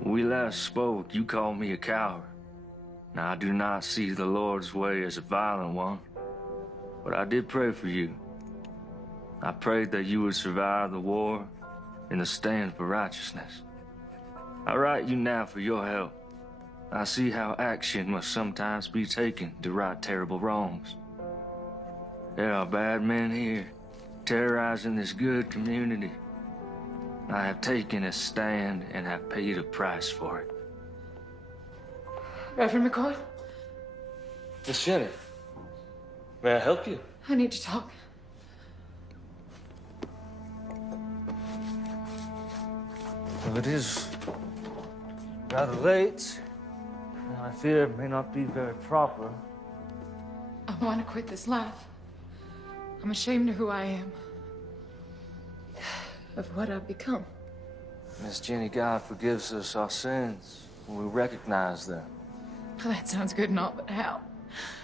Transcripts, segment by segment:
When we last spoke, you called me a coward. Now, I do not see the Lord's way as a violent one, but I did pray for you. I prayed that you would survive the war and the stand for righteousness. I write you now for your help. I see how action must sometimes be taken to right terrible wrongs. There are bad men here, terrorizing this good community. I have taken a stand and have paid a price for it. Reverend McCoy? Miss Jenny, may I help you? I need to talk. Well, it is rather late, and I fear it may not be very proper. I want to quit this life. I'm ashamed of who I am. Of what I've become. Miss Jenny, God forgives us our sins when we recognize them. Well, that sounds good and all, but how?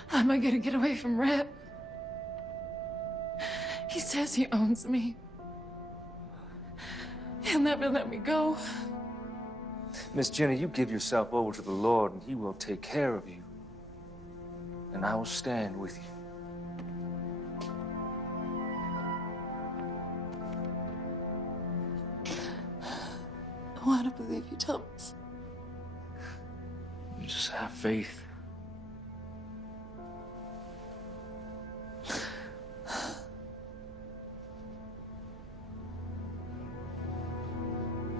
How am I going to get away from Reb? He says he owns me. He'll never let me go. Miss Jenny, you give yourself over to the Lord and He will take care of you. And I will stand with you. I want to believe you, Thomas. You just have faith.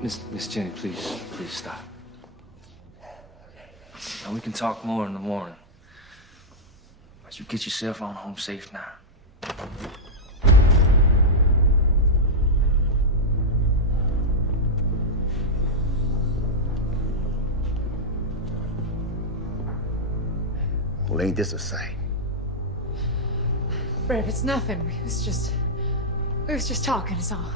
Miss Jenny, please stop. Now we can talk more in the morning. But you get yourself on home safe now. Well, ain't this a sight? Reb, it's nothing. We was just talking, is all.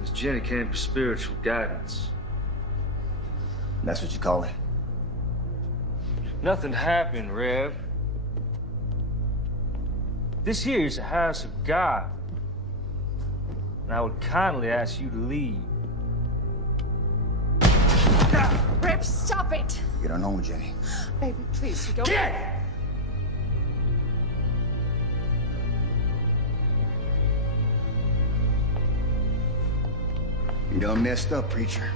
Miss Jenny came for spiritual guidance. That's what you call it? Nothing happened, Reb. This here is the house of God. And I would kindly ask you to leave. Reb, stop it! Get on home, Jenny. Baby, please, you don't... Get! You done messed up, preacher.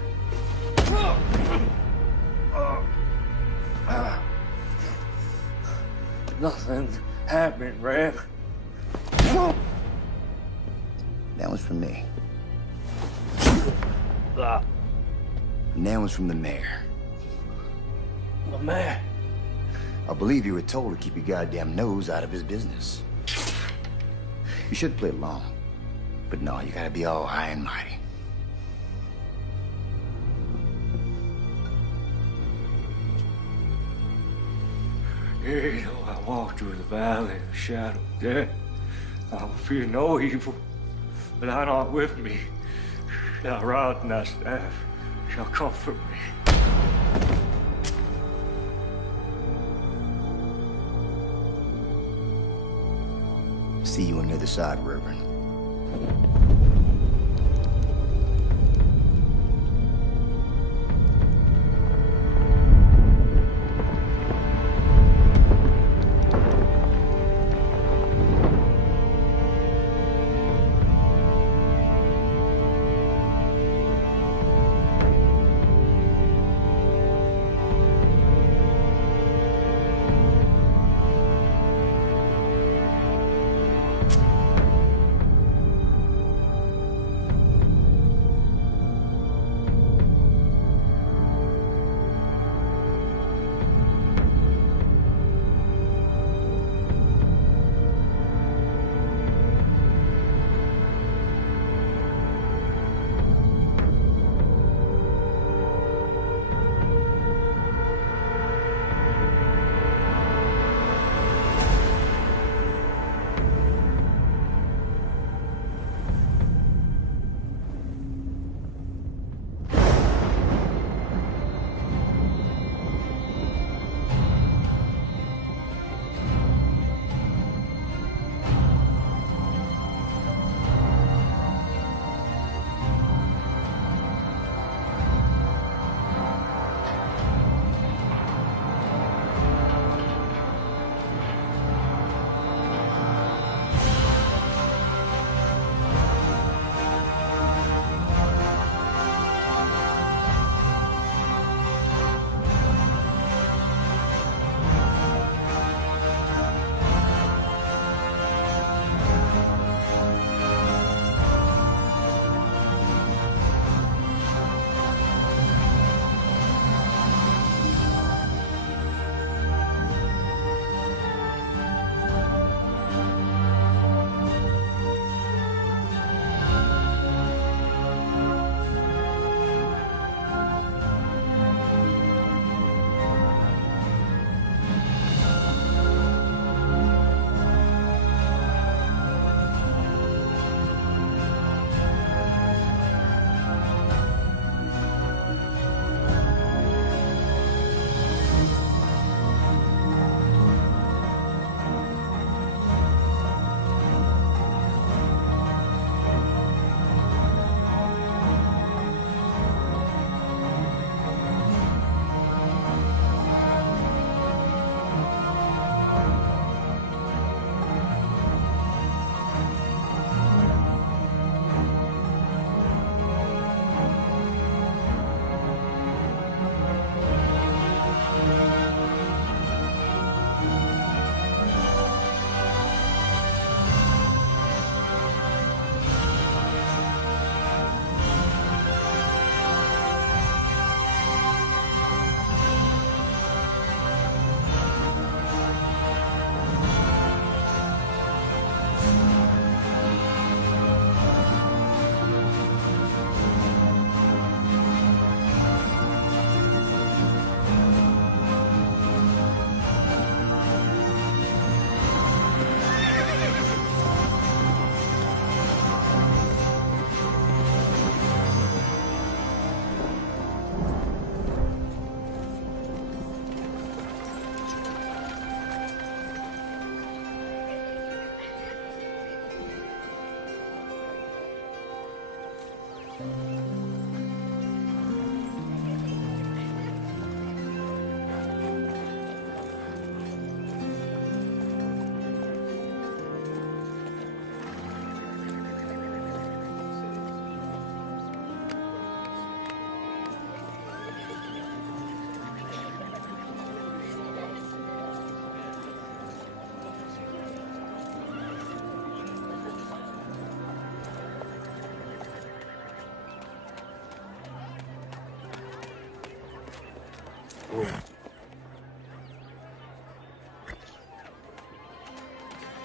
Nothing happened, Reb. That one's from me. Ah, And that one's from the mayor. the man. I believe you were told to keep your goddamn nose out of his business. You should play along. But no, you gotta be all high and mighty. Yea, though I walk through the valley of the shadow of death, I will fear no evil, but thou art with me. Thy rod and thy staff shall comfort me. See you on the other side, Reverend.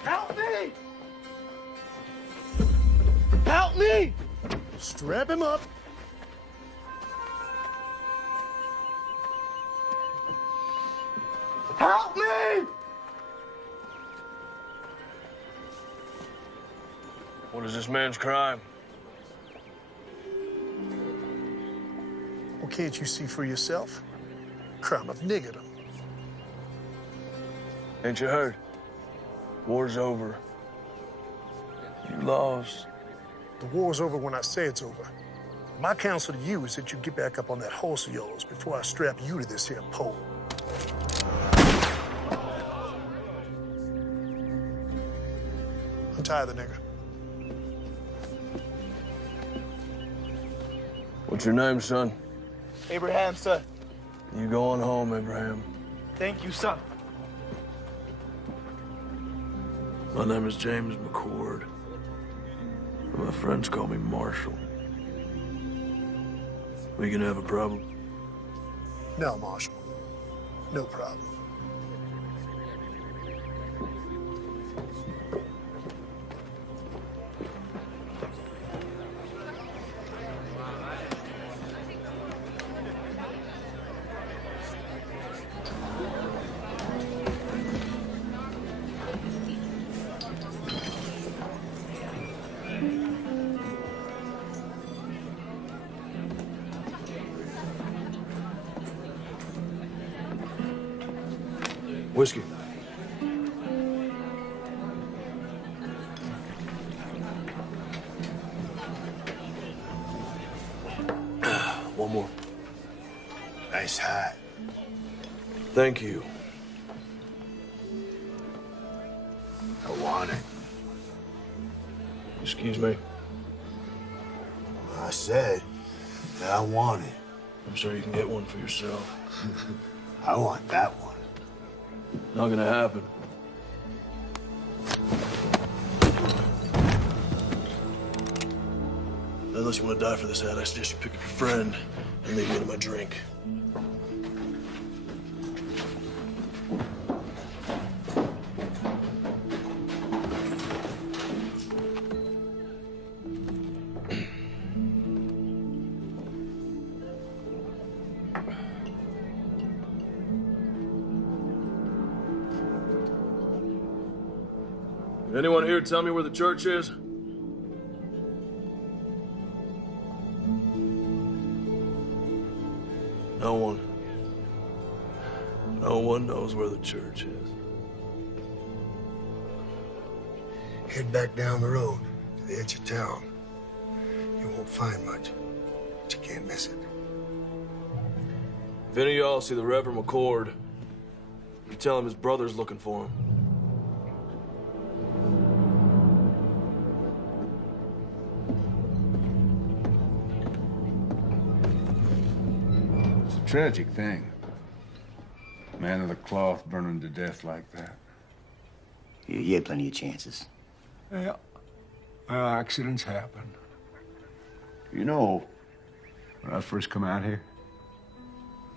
Help me! Help me! Strap him up. Help me! What is this man's crime? Well, can't you see for yourself? Crime of niggerdom. Ain't you heard? War's over. You lost. The war's over when I say it's over. My counsel to you is that you get back up on that horse of yours before I strap you to this here pole. Untie the nigger. What's your name, son? Abraham, sir. You going home, Abraham. Thank you, sir. My name is James McCord. My friends call me Marshall. We gonna have a problem? No, Marshal. No problem. Whiskey. One more. Nice hat. Thank you. I want it. Excuse me. I said that I want it. I'm sure you can get one for yourself. I want that one. Not gonna happen. Unless you want to die for this hat, I suggest you pick up your friend and leave me to my drink. Anyone here tell me where the church is? No one. No one knows where the church is. Head back down the road to the edge of town. You won't find much, but you can't miss it. If any of y'all see the Reverend McCord, you tell him his brother's looking for him. It's a tragic thing. Man of the cloth burning to death like that. You had plenty of chances. Yeah. Well, accidents happen. You know, when I first come out here,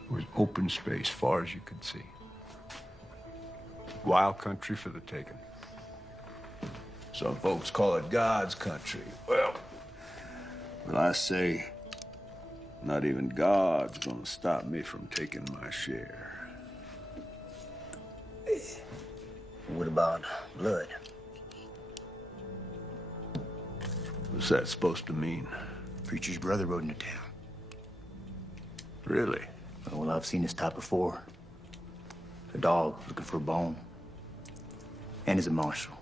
it was open space far as you could see. Wild country for the taking. Some folks call it God's country. Well, I say, not even God's gonna stop me from taking my share. What about blood? What's that supposed to mean? Preacher's brother rode into town. Really? Well, I've seen this type before. A dog looking for a bone. And he's a marshal.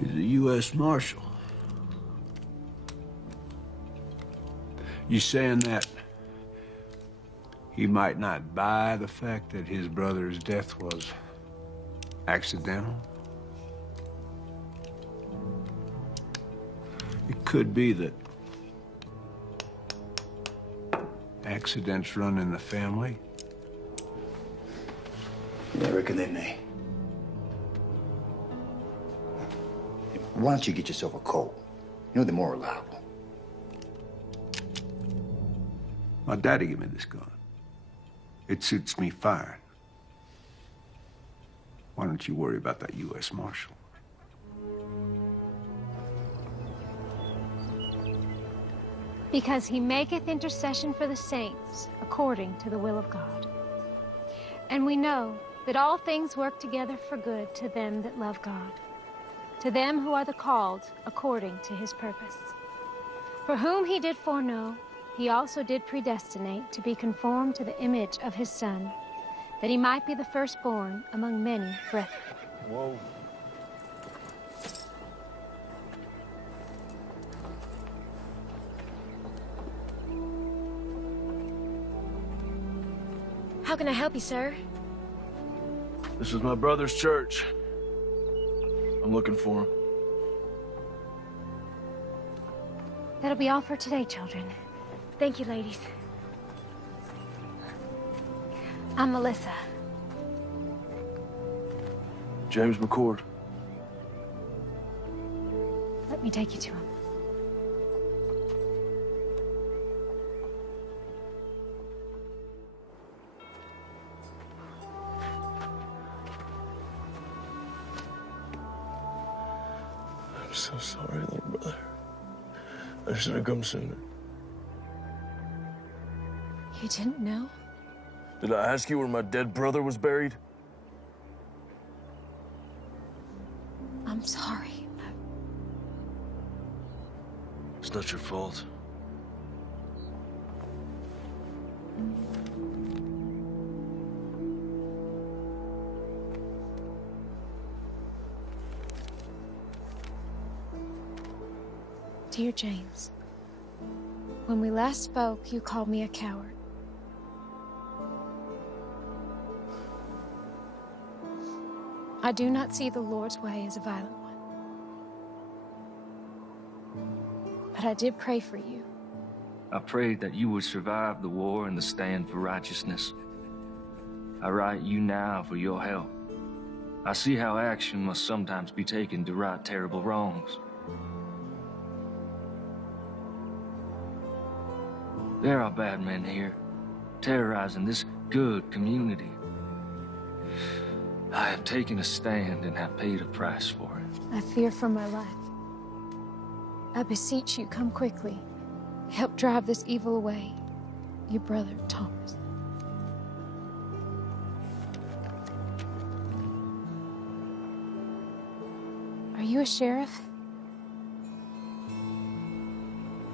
He's a U.S. Marshal. You saying that he might not buy the fact that his brother's death was accidental? It could be that accidents run in the family. Yeah, I reckon they may. Why don't you get yourself a coat? You know, they're more reliable. My daddy gave me this gun. It suits me fine. Why don't you worry about that U.S. Marshal? Because he maketh intercession for the saints according to the will of God. And we know that all things work together for good to them that love God, to them who are the called according to his purpose. For whom he did foreknow, he also did predestinate to be conformed to the image of his Son, that he might be the firstborn among many brethren. Whoa. How can I help you, sir? This is my brother's church. I'm looking for him. That'll be all for today, children. Thank you, ladies. I'm Melissa. James McCord. Let me take you to him. I'm so sorry, little brother. I should have come sooner. You didn't know? Did I ask you where my dead brother was buried? I'm sorry. It's not your fault. Dear James, when we last spoke, you called me a coward. I do not see the Lord's way as a violent one. But I did pray for you. I prayed that you would survive the war and the stand for righteousness. I write you now for your help. I see how action must sometimes be taken to right terrible wrongs. There are bad men here, terrorizing this good community. I have taken a stand and have paid a price for it. I fear for my life. I beseech you, come quickly. Help drive this evil away. Your brother, Thomas. Are you a sheriff?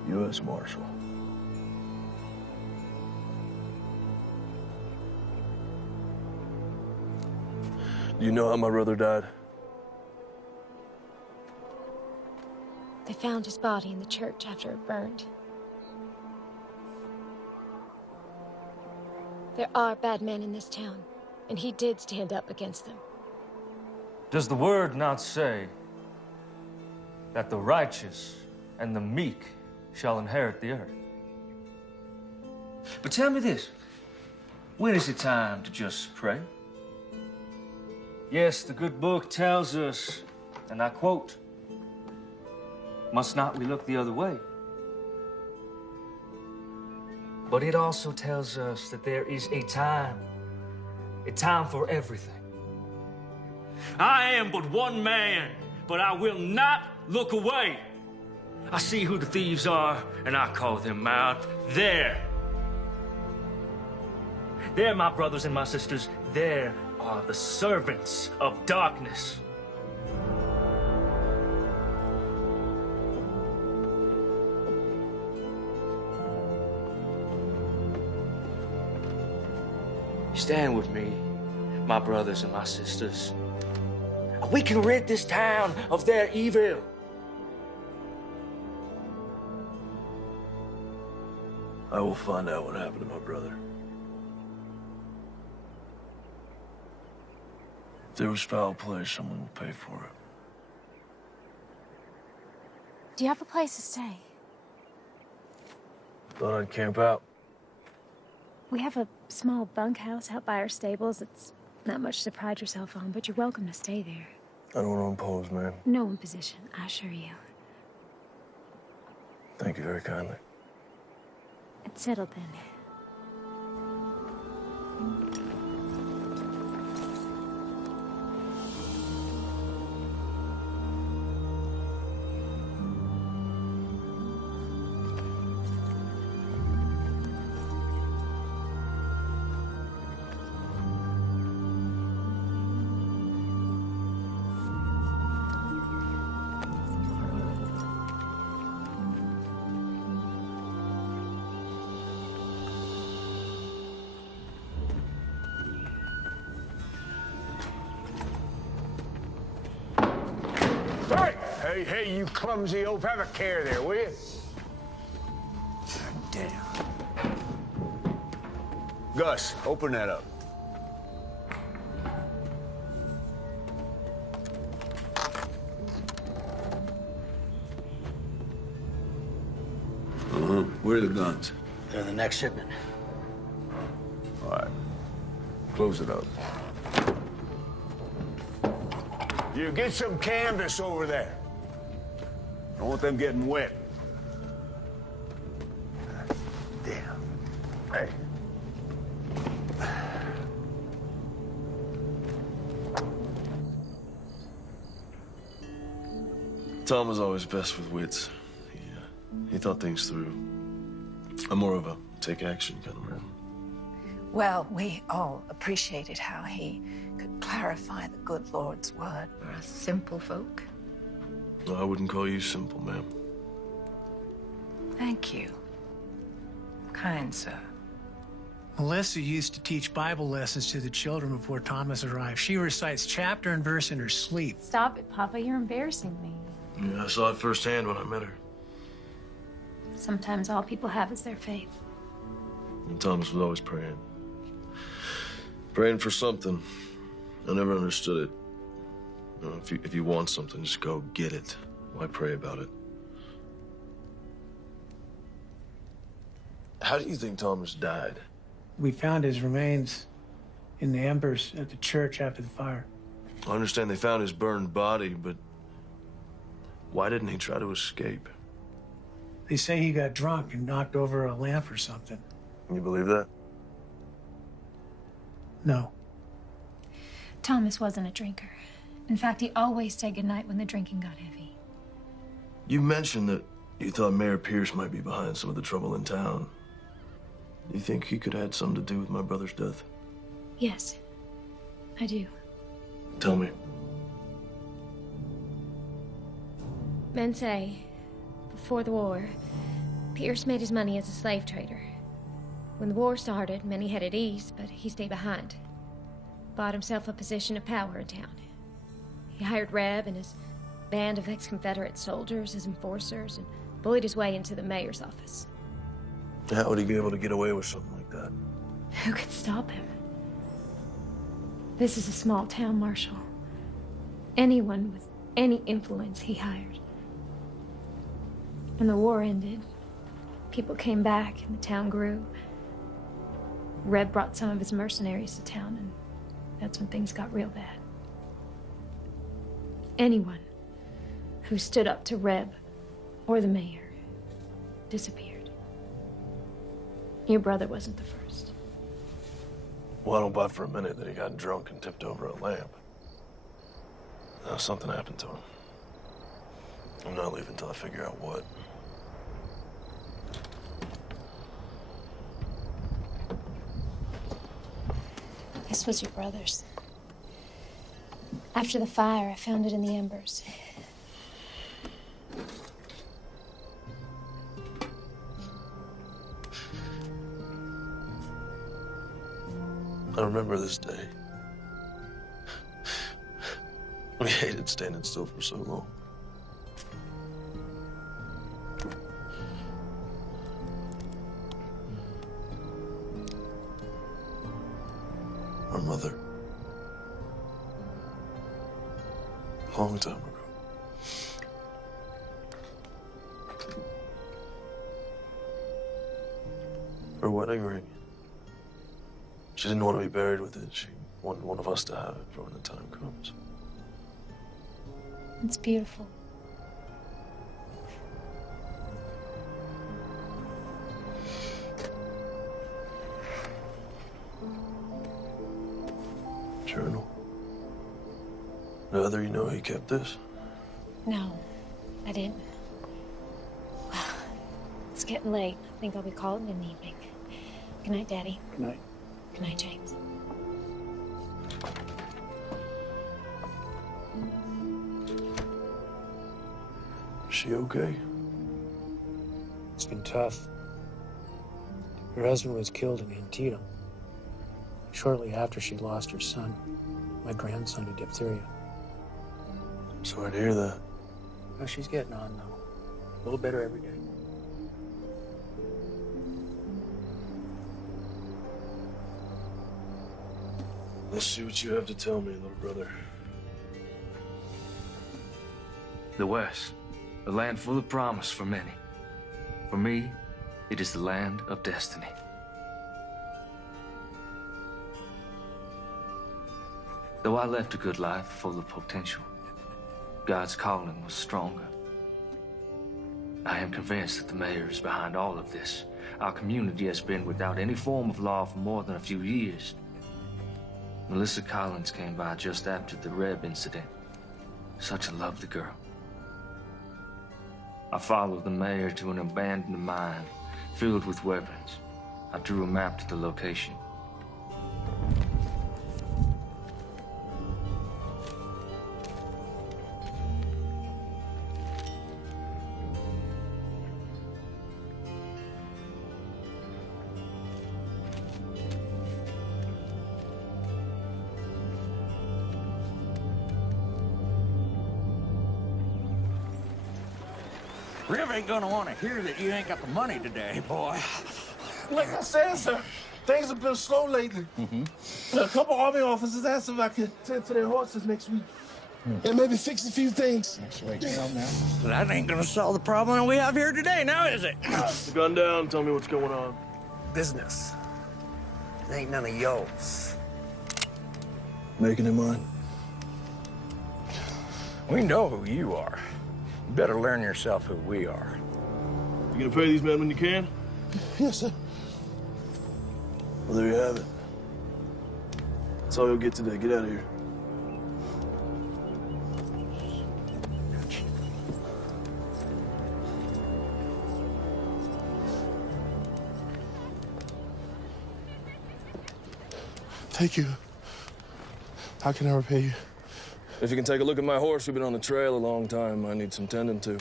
U.S. Marshal. Do you know how my brother died? They found his body in the church after it burned. There are bad men in this town, and he did stand up against them. Does the word not say that the righteous and the meek shall inherit the earth? But tell me this, when is it time to just pray? Yes, the good book tells us, and I quote, "Must not we look the other way?" But it also tells us that there is a time for everything. I am but one man, but I will not look away. I see who the thieves are, and I call them out. There, my brothers and my sisters, there are the servants of darkness. Stand with me, my brothers and my sisters. We can rid this town of their evil. I will find out what happened to my brother. If there was foul play, someone will pay for it. Do you have a place to stay? Thought I'd camp out. We have a small bunkhouse out by our stables. It's not much to pride yourself on, but you're welcome to stay there. I don't want to impose, ma'am. No imposition, I assure you. Thank you very kindly. It's settled then. Hey, you clumsy oaf, have a care there, will you? Damn. Gus, open that up. Where are the guns? They're the next shipment. All right. Close it up. You get some canvas over there. Don't want them getting wet. Damn. Hey. Tom was always best with wits. He thought things through. I'm more of a take action kind of man. Well, we all appreciated how he could clarify the good Lord's word for us simple folk. No, I wouldn't call you simple, ma'am. Thank you. Kind sir. Melissa used to teach Bible lessons to the children before Thomas arrived. She recites chapter and verse in her sleep. Stop it, Papa. You're embarrassing me. Yeah, I saw it firsthand when I met her. Sometimes all people have is their faith. And Thomas was always praying. Praying for something. I never understood it. You know, if you want something, just go get it. Why pray about it? How do you think Thomas died? We found his remains in the embers at the church after the fire. I understand they found his burned body, but why didn't he try to escape? They say he got drunk and knocked over a lamp or something. You believe that? No. Thomas wasn't a drinker. In fact, he always said goodnight when the drinking got heavy. You mentioned that you thought Mayor Pierce might be behind some of the trouble in town. Do you think he could have had something to do with my brother's death? Yes, I do. Tell me. Men say, before the war, Pierce made his money as a slave trader. When the war started, many headed east, but he stayed behind. Bought himself a position of power in town. He hired Reb and his band of ex-Confederate soldiers as enforcers and bullied his way into the mayor's office. How would he be able to get away with something like that? Who could stop him? This is a small town, Marshal. Anyone with any influence he hired. When the war ended, people came back and the town grew. Reb brought some of his mercenaries to town, and that's when things got real bad. Anyone who stood up to Reb or the mayor disappeared. Your brother wasn't the first. Well, I don't buy for a minute that he got drunk and tipped over a lamp. Now, something happened to him. I'm not leaving until I figure out what. This was your brother's. After the fire, I found it in the embers. I remember this day. We hated standing still for so long. Long time ago. Her wedding ring. She didn't want to be buried with it. She wanted one of us to have it for when the time comes. It's beautiful. Journal. Now, you know he kept this? No, I didn't. Well, it's getting late. I think I'll be calling in the evening. Good night, Daddy. Good night. Good night, James. Is she okay? It's been tough. Her husband was killed in Antietam. Shortly after she lost her son, my grandson, to diphtheria. I'm sorry to hear that. Well, she's getting on, though. A little better every day. Let's see what you have to tell me, little brother. The West, a land full of promise for many. For me, it is the land of destiny. Though I left a good life full of potential, God's calling was stronger. I am convinced that the mayor is behind all of this. Our community has been without any form of law for more than a few years. Melissa Collins came by just after the Reb incident. Such a lovely girl. I followed the mayor to an abandoned mine filled with weapons. I drew a map to the location. Rev ain't gonna want to hear that you ain't got the money today, boy. Like I said, sir, things have been slow lately. A couple Army officers asked if I could tend to their horses next week. And maybe fix a few things. That's right now. That ain't gonna solve the problem we have here today, now is it? Put the gun down, tell me what's going on. Business. It ain't none of yours. Making it mine. We know who you are. You better learn yourself who we are. You gonna pay these men when you can? Yes, sir. Well, there you have it. That's all you'll get today. Get out of here. Thank you. How can I repay you? If you can take a look at my horse, we've been on the trail a long time. I need some tending to. You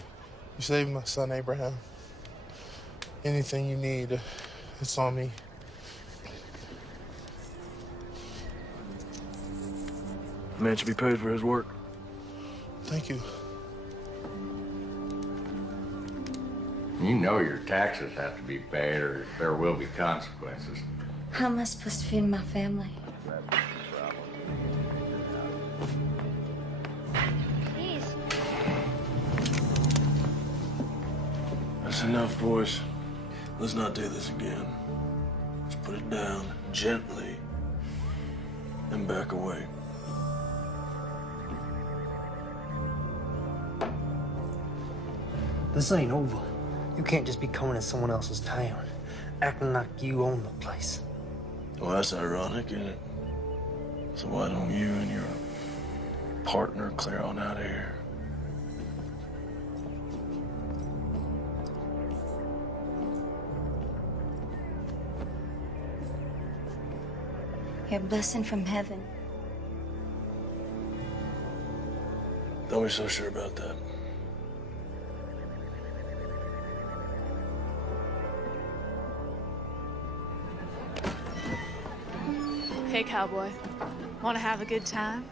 saved my son, Abraham. Anything you need, it's on me. Man should be paid for his work. Thank you. You know your taxes have to be paid or there will be consequences. How am I supposed to feed my family? That's enough, boys. Let's not do this again. Let's put it down gently and back away. This ain't over. You can't just be coming in someone else's town, acting like you own the place. Well, that's ironic, isn't it? So why don't you and your partner clear on out of here? You're a blessing from heaven. Don't be so sure about that. Hey, cowboy. Want to have a good time?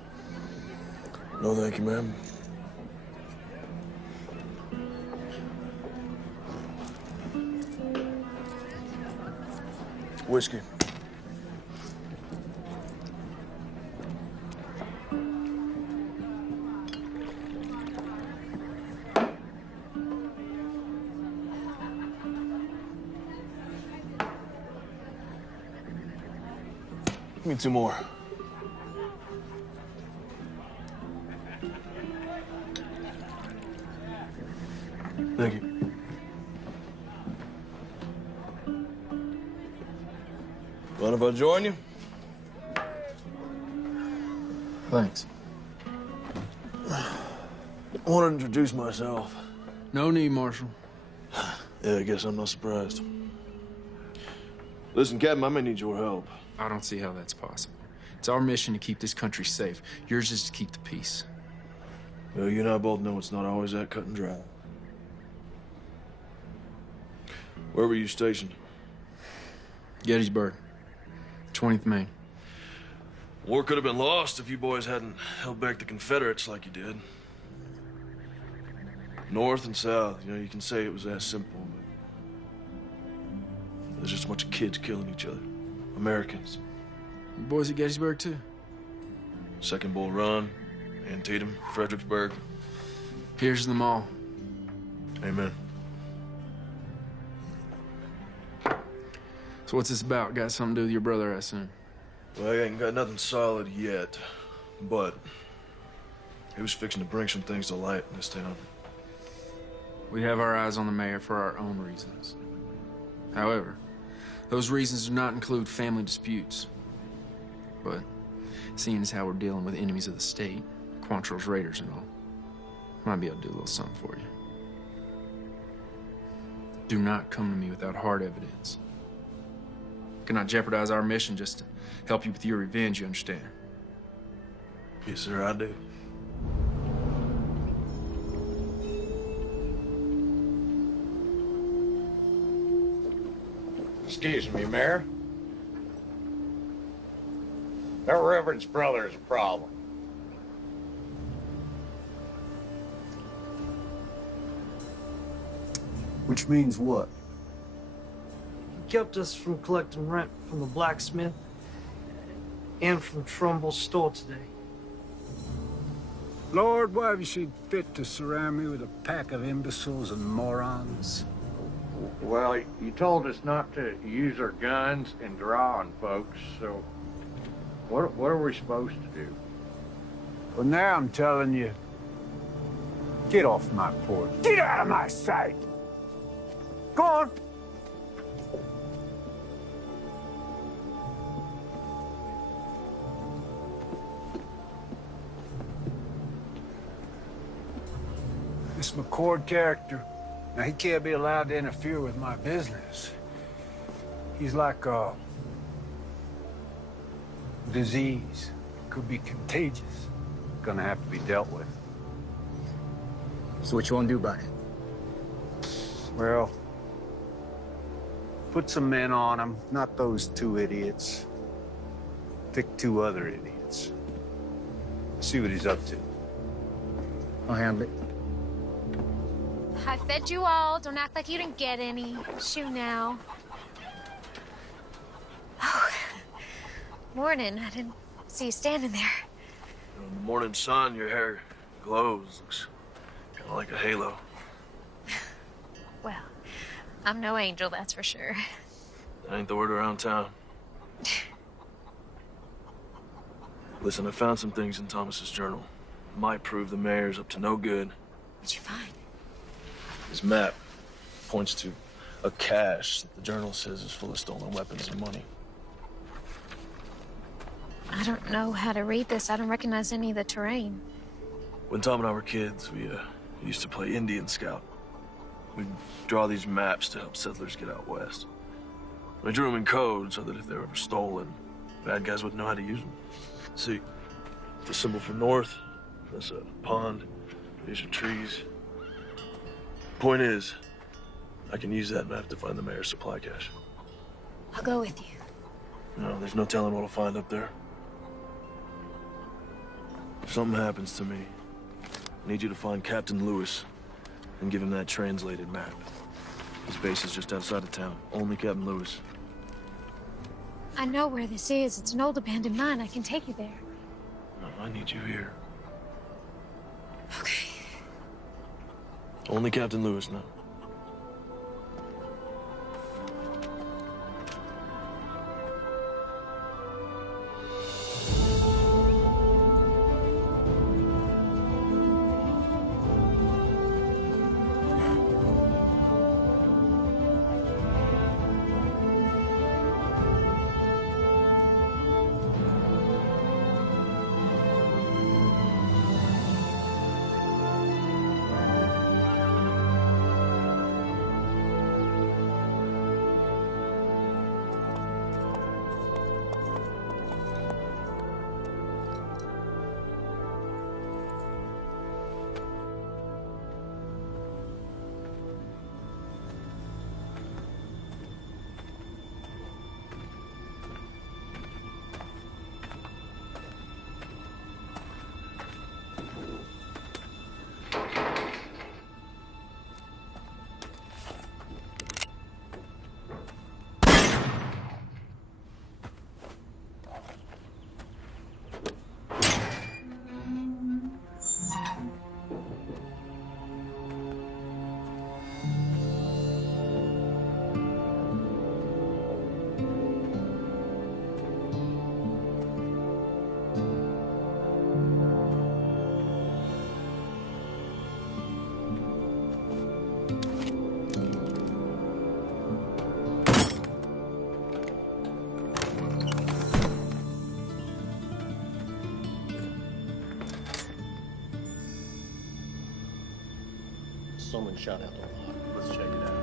No, thank you, ma'am. Whiskey. Give me 2 more. Thank you. Mind if I join you? Thanks. I want to introduce myself. No need, Marshal. Yeah, I guess I'm not surprised. Listen, Captain, I may need your help. I don't see how that's possible. It's our mission to keep this country safe. Yours is to keep the peace. Well, you and I both know it's not always that cut and dry. Where were you stationed? Gettysburg, 20th Maine. War could have been lost if you boys hadn't held back the Confederates like you did. North and South, you know, you can say it was that simple, but there's just a bunch of kids killing each other. Americans. You boys at Gettysburg, too? Second Bull Run, Antietam, Fredericksburg. Here's them all. Amen. So what's this about? Got something to do with your brother, I assume? Well, I ain't got nothing solid yet, but he was fixing to bring some things to light in this town. We have our eyes on the mayor for our own reasons. However, those reasons do not include family disputes. But seeing as how we're dealing with enemies of the state, Quantrill's raiders and all, might be able to do a little something for you. Do not come to me without hard evidence. Cannot jeopardize our mission just to help you with your revenge, you understand? Yes, sir, I do. Excuse me, Mayor. Their reverend's brother is a problem. Which means what? He kept us from collecting rent from the blacksmith and from Trumbull's store today. Lord, why have you seen fit to surround me with a pack of imbeciles and morons? Well, you told us not to use our guns and draw on folks, so what are we supposed to do? Well, now I'm telling you, get off my porch. Get out of my sight! Go on! This McCord character, now he can't be allowed to interfere with my business. He's like a disease. Could be contagious. Gonna have to be dealt with. So what you want to do about it? Well, put some men on him, not those 2 idiots. Pick 2 other idiots. See what he's up to. I'll handle it. I fed you all. Don't act like you didn't get any. Shoo now. Oh, morning. I didn't see you standing there. In the morning sun, your hair glows. Looks kind of like a halo. Well, I'm no angel, that's for sure. That ain't the word around town. Listen, I found some things in Thomas's journal. Might prove the mayor's up to no good. What'd you find? His map points to a cache that the journal says is full of stolen weapons and money. I don't know how to read this. I don't recognize any of the terrain. When Tom and I were kids, we used to play Indian Scout. We'd draw these maps to help settlers get out west. We drew them in code so that if they were ever stolen, bad guys wouldn't know how to use them. See, the symbol for north, that's a pond, these are trees. Point is, I can use that map to find the mayor's supply cache. I'll go with you. No, there's no telling what I'll find up there. If something happens to me, I need you to find Captain Lewis and give him that translated map. His base is just outside of town. Only Captain Lewis. I know where this is. It's an old abandoned mine. I can take you there. No, I need you here. Okay. Only Captain Lewis now. someone shot out the lot. Let's check it out.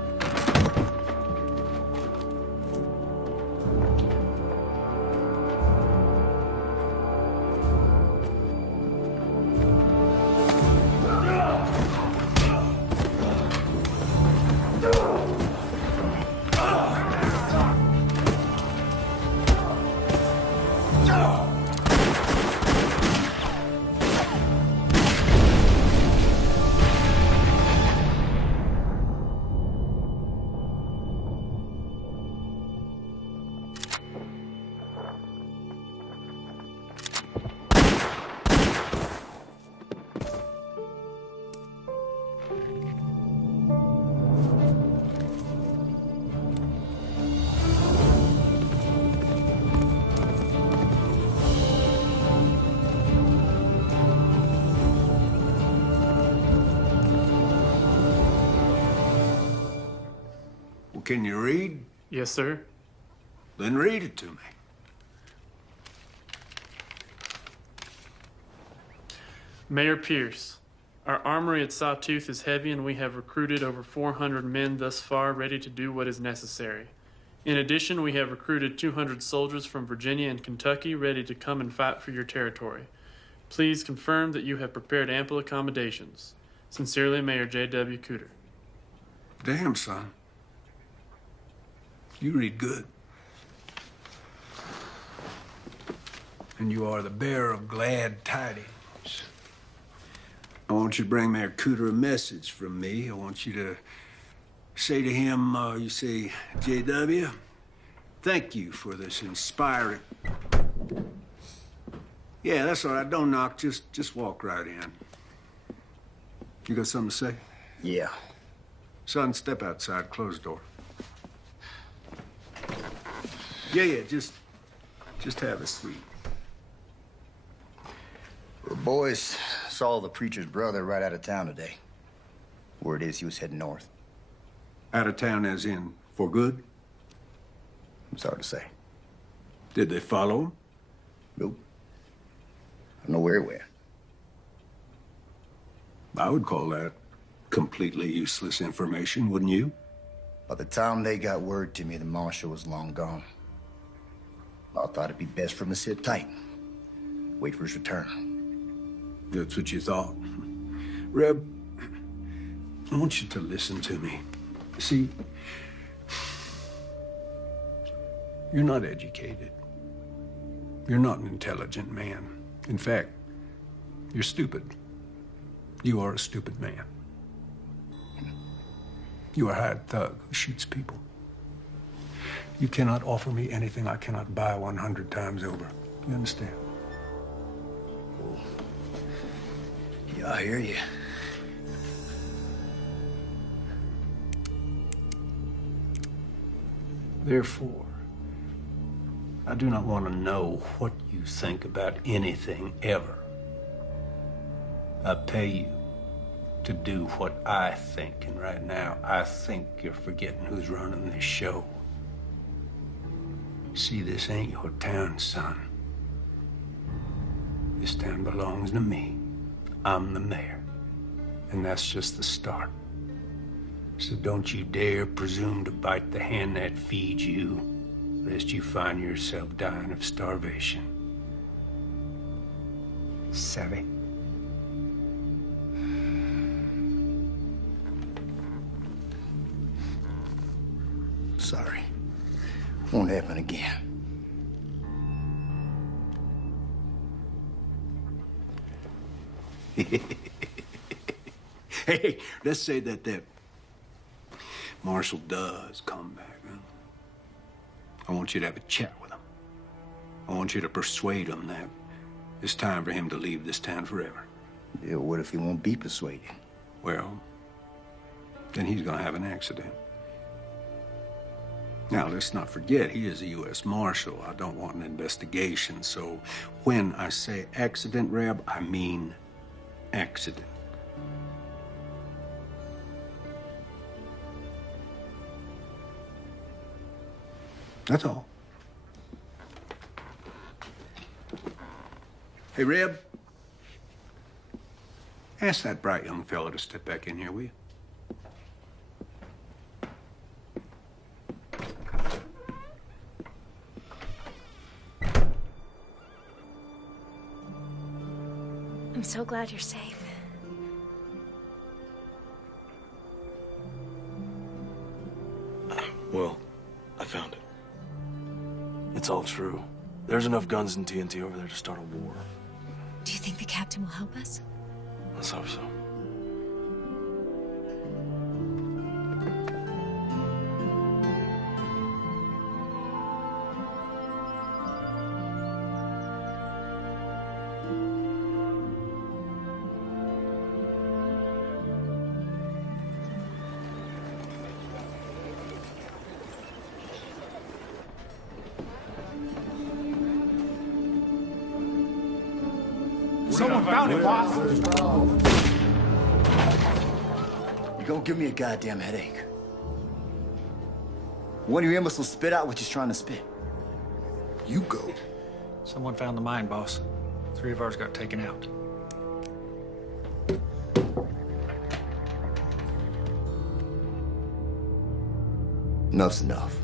Can you read? Yes, sir. Then read it to me. Mayor Pierce, our armory at Sawtooth is heavy and we have recruited over 400 men thus far ready to do what is necessary. In addition, we have recruited 200 soldiers from Virginia and Kentucky ready to come and fight for your territory. Please confirm that you have prepared ample accommodations. Sincerely, Mayor J.W. Cooter. Damn, son. You read good. And you are the bearer of glad tidings. I want you to bring Mayor Cooter a message from me. I want you to say to him, you say, J.W., thank you for this inspiring... Yeah, that's all right. Don't knock. Just walk right in. You got something to say? Yeah. Son, step outside. Close the door. Yeah, just have a seat. The boys saw the preacher's brother right out of town today. Word is he was heading north. Out of town as in for good? It's hard to say. Did they follow him? Nope. I don't know where he went. I would call that completely useless information, wouldn't you? By the time they got word to me, the marshal was long gone. I thought it'd be best for him to sit tight. Wait for his return. That's what you thought. Reb, I want you to listen to me. See, you're not educated. You're not an intelligent man. In fact, you're stupid. You are a stupid man. You are a hired thug who shoots people. You cannot offer me anything I cannot buy 100 times over. You understand? Yeah, I hear you. Therefore, I do not want to know what you think about anything ever. I pay you to do what I think, and right now, I think you're forgetting who's running this show. See, this ain't your town, son. This town belongs to me. I'm the mayor, and that's just the start. So don't you dare presume to bite the hand that feeds you, lest you find yourself dying of starvation. Savvy? Sorry. Won't happen again. Hey, let's say that Marshal does come back, huh? I want you to have a chat with him. I want you to persuade him that it's time for him to leave this town forever. Yeah, what if he won't be persuaded? Well, then he's gonna have an accident. Now, let's not forget, he is a U.S. Marshal. I don't want an investigation, so when I say accident, Reb, I mean accident. That's all. Hey, Reb, ask that bright young fellow to step back in here, will you? so glad you're safe. Well, I found it. It's all true. There's enough guns and TNT over there to start a war. Do you think the captain will help us? Let's hope so. Someone found it, boss! You're gonna give me a goddamn headache. One of your imbeciles spit out what you're trying to spit. You go. Someone found the mine, boss. 3 of ours got taken out. Enough's enough.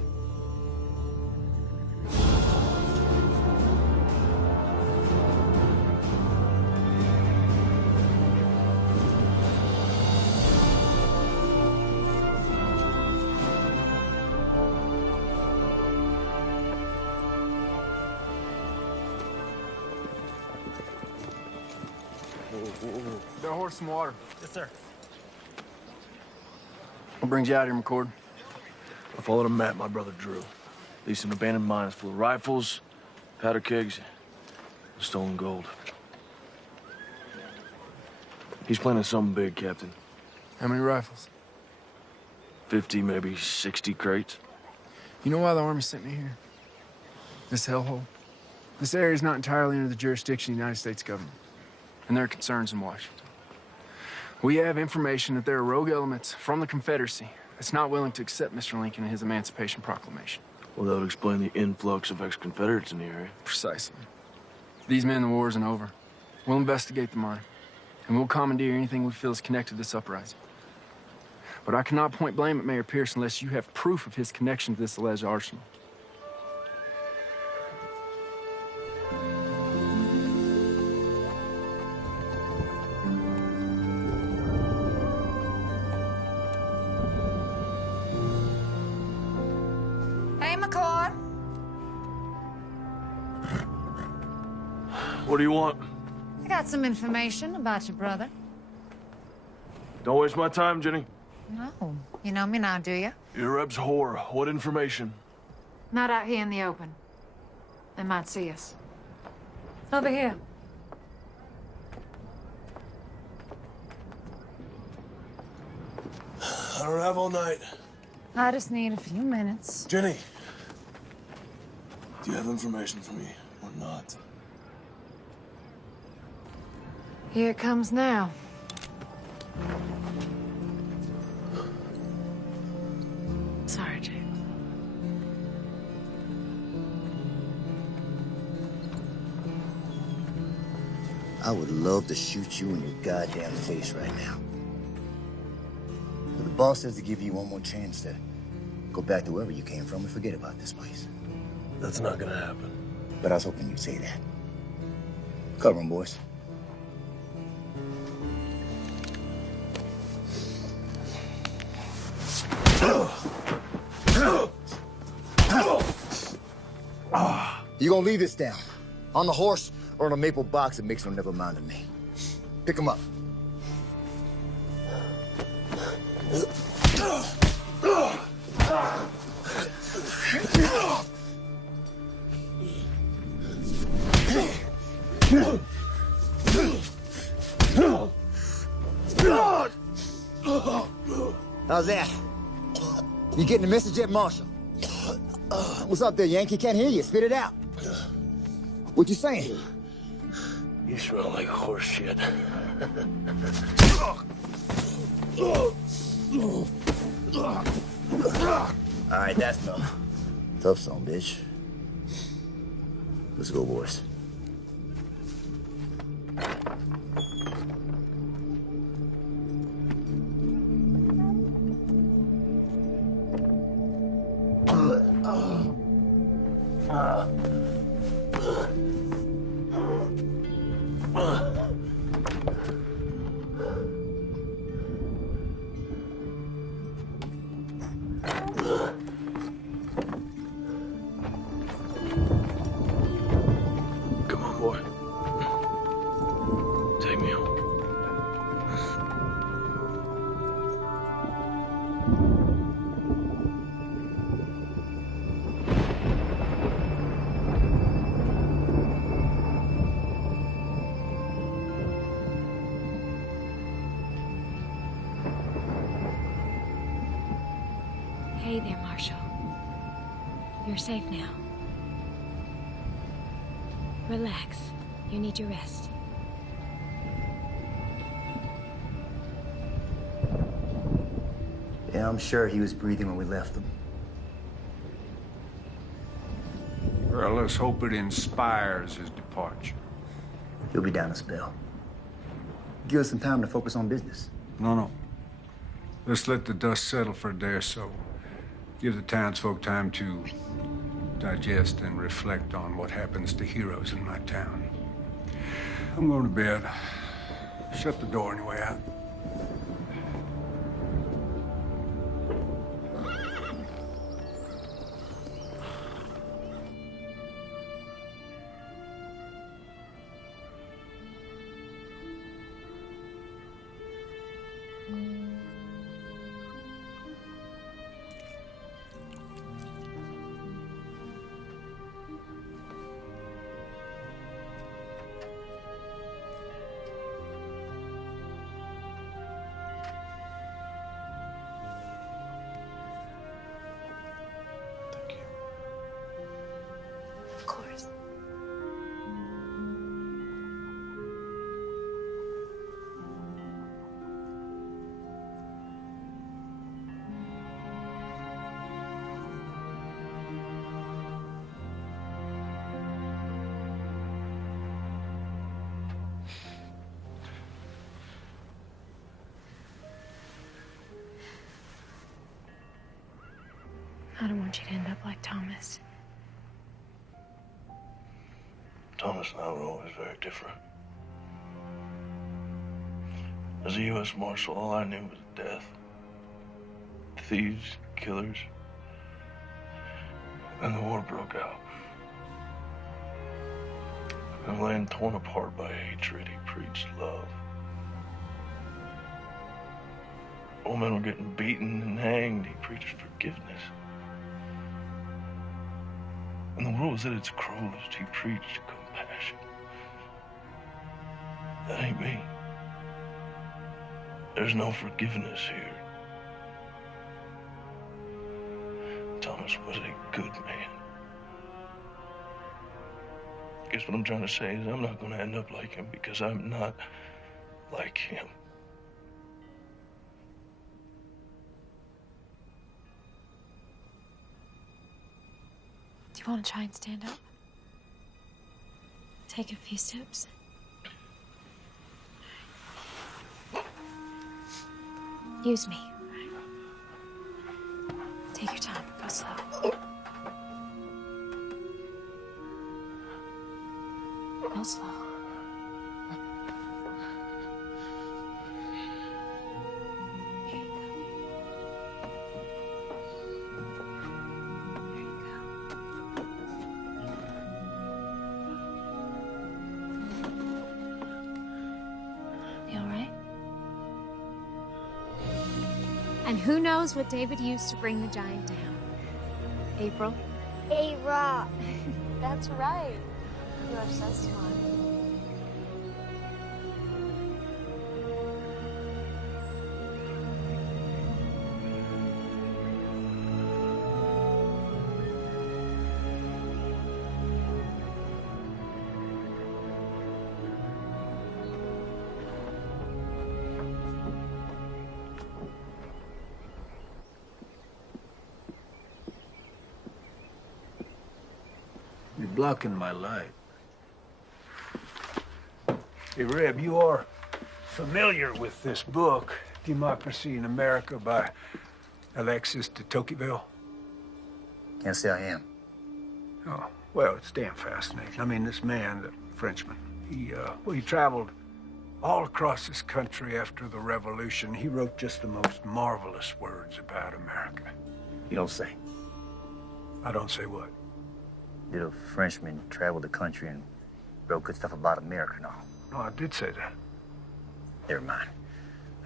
Got a horse some water. Yes, sir. What brings you out here, McCord? I followed a map my brother drew. Leased an abandoned mine full of rifles, powder kegs, and stolen gold. He's planning something big, Captain. How many rifles? 50, maybe 60 crates. You know why the Army sent me here? This hellhole. This area is not entirely under the jurisdiction of the United States government, and there are concerns in Washington. We have information that there are rogue elements from the Confederacy that's not willing to accept Mr. Lincoln and his Emancipation Proclamation. Well, that would explain the influx of ex-Confederates in the area. Precisely. These men, the war isn't over. We'll investigate the mine, and we'll commandeer anything we feel is connected to this uprising. But I cannot point blame at Mayor Pierce unless you have proof of his connection to this alleged arsenal. Hey, McCord. What do you want? I got some information about your brother. Don't waste my time, Jenny. No. You know me now, do you? You're Reb's whore. What information? Not out here in the open. They might see us. Over here. I don't have all night. I just need a few minutes. Jenny, do you have information for me or not? Here it comes now. Sorry, Jake. I would love to shoot you in your goddamn face right now. But the boss says to give you one more chance to go back to wherever you came from and forget about this place. That's not gonna happen. But I was hoping you'd say that. Cover 'em, boys. You gonna leave this down? On the horse or in a maple box that makes no never mind to me? Pick him up. How's that? You getting the message yet, Marshal? What's up there, Yankee? Can't hear you. Spit it out. What you saying? You smell like horse shit. All right, that's enough. Tough song, bitch. Let's go, boys. Hey there, Marshal. You're safe now. Relax. You need your rest. Yeah, I'm sure he was breathing when we left him. Well, let's hope it inspires his departure. He'll be down a spell. Give us some time to focus on business. No. Let's let the dust settle for a day or so. Give the townsfolk time to digest and reflect on what happens to heroes in my town. I'm going to bed. Shut the door on your way out. Of course. I don't want you to end up like Thomas. Thomas and I were always very different. As a U.S. Marshal, all I knew was death. Thieves, killers. And the war broke out. And laying torn apart by hatred, he preached love. Old men were getting beaten and hanged. He preached forgiveness. And the world was at its cruelest. He preached compassion. That ain't me. There's no forgiveness here. Thomas was a good man. I guess what I'm trying to say is I'm not going to end up like him because I'm not like him. Do you want to try and stand up? Take a few steps. Use me. Take your time. Go slow. Go slow. And who knows what David used to bring the giant down? April? A-Rock. That's right. You are so smart. You're blocking my light. Hey, Reb, you are familiar with this book, Democracy in America by Alexis de Tocqueville? Can't say I am. Oh, well, it's damn fascinating. I mean, this man, the Frenchman, he traveled all across this country after the Revolution. He wrote just the most marvelous words about America. You don't say. I don't say what? Did a Frenchman travel the country and wrote good stuff about America and all? No, I did say that. Never mind.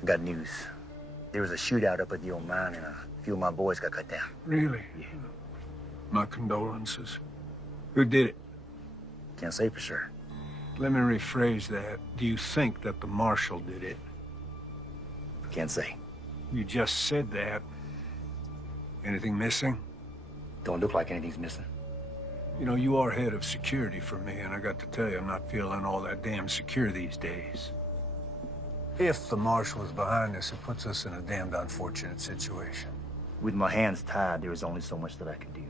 I got news. There was a shootout up at the old mine and a few of my boys got cut down. Really? Yeah. My condolences. Who did it? Can't say for sure. Let me rephrase that. Do you think that the marshal did it? Can't say. You just said that. Anything missing? Don't look like anything's missing. You know, you are head of security for me, and I got to tell you, I'm not feeling all that damn secure these days. If the marshal is behind this, it puts us in a damned unfortunate situation. With my hands tied, there is only so much that I can do.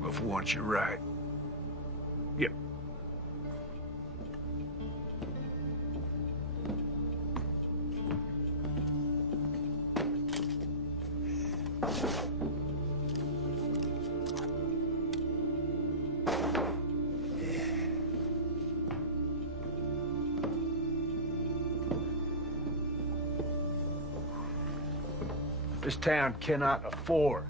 Well, for once, you're right. Yep. This town cannot afford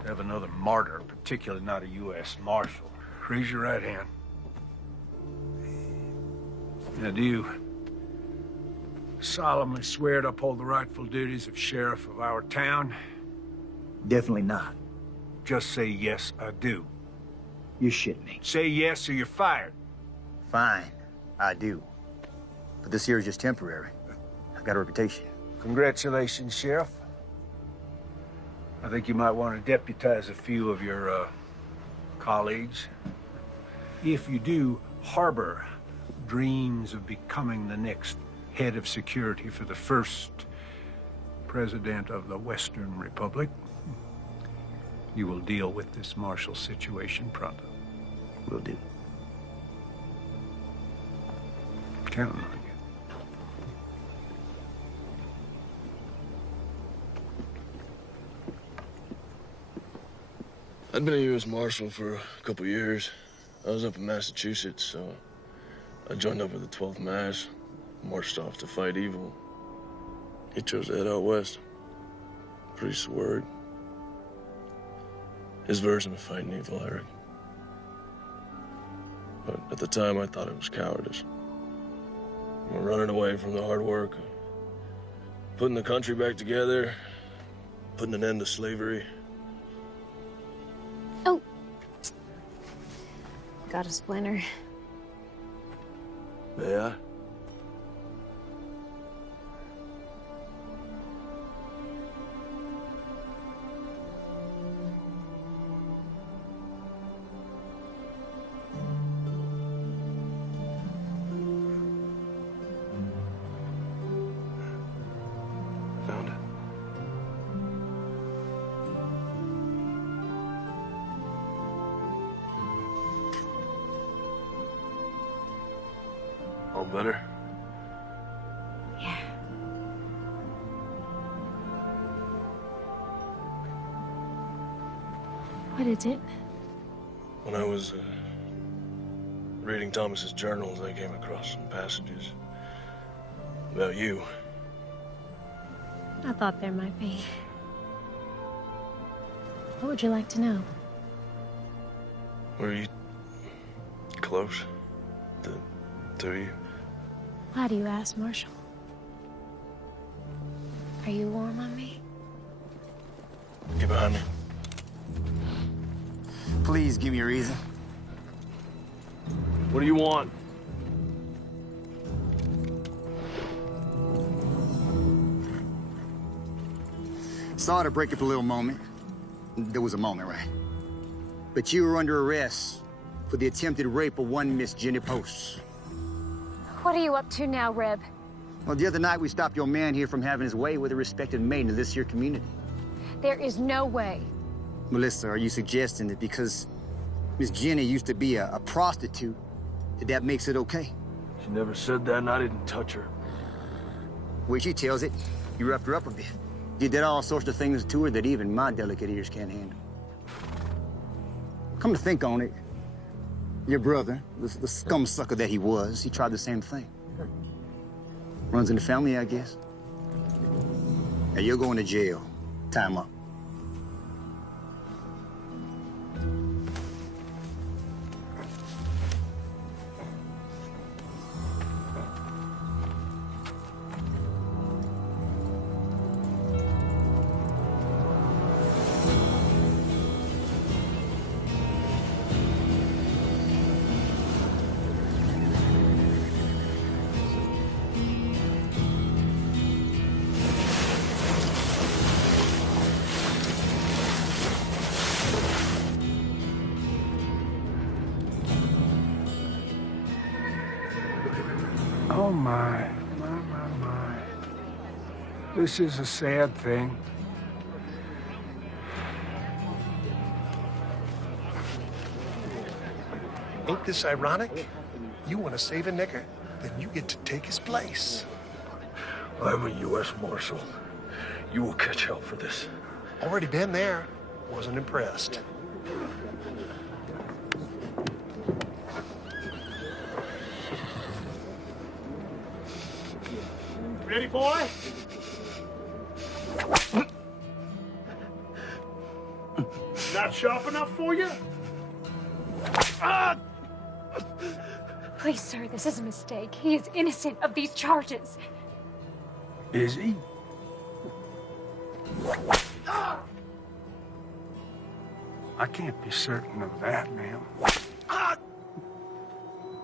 to have another martyr, particularly not a U.S. Marshal. Raise your right hand. Now, do you solemnly swear to uphold the rightful duties of sheriff of our town? Definitely not. Just say, yes, I do. You're shitting me. Say yes or you're fired. Fine, I do. But this here is just temporary. I've got a reputation. Congratulations, Sheriff. I think you might want to deputize a few of your colleagues. If you do harbor dreams of becoming the next head of security for the first president of the Western Republic, you will deal with this martial situation pronto. Will do. Counting on you. I'd been a U.S. Marshal for a couple years. I was up in Massachusetts, so I joined up with the 12th Mass, marched off to fight evil. He chose to head out west. Priest's word. His version of fighting evil, Eric. But at the time, I thought it was cowardice. Running away from the hard work, putting the country back together, putting an end to slavery. Oh. Got a splinter. Yeah? Found it. All better? Yeah. What is it? When I was reading Thomas's journals, I came across some passages about you. I thought there might be. What would you like to know? Were you close? The two of you? Why do you ask, Marshal? Are you warm on me? Get behind me. Please give me a reason. What do you want? Sorry to break up a little moment. There was a moment, right? But you were under arrest for the attempted rape of one Miss Jenny Post. What are you up to now, Reb? Well, the other night we stopped your man here from having his way with a respected maiden of this here community. There is no way. Melissa, are you suggesting that because Miss Jenny used to be a prostitute, that makes it okay? She never said that, and I didn't touch her. Well, she tells it. You roughed her up a bit. You did all sorts of things to her that even my delicate ears can't handle. Come to think on it, your brother, the scum sucker that he was, he tried the same thing. Runs in the family, I guess. Now you're going to jail. Time up. This is a sad thing. Ain't this ironic? You want to save a nigger, then you get to take his place. I'm a U.S. Marshal. You will catch hell for this. Already been there. Wasn't impressed. Ready, boy? Not sharp enough for you? Please, sir, this is a mistake. He is innocent of these charges. Is he? I can't be certain of that, ma'am.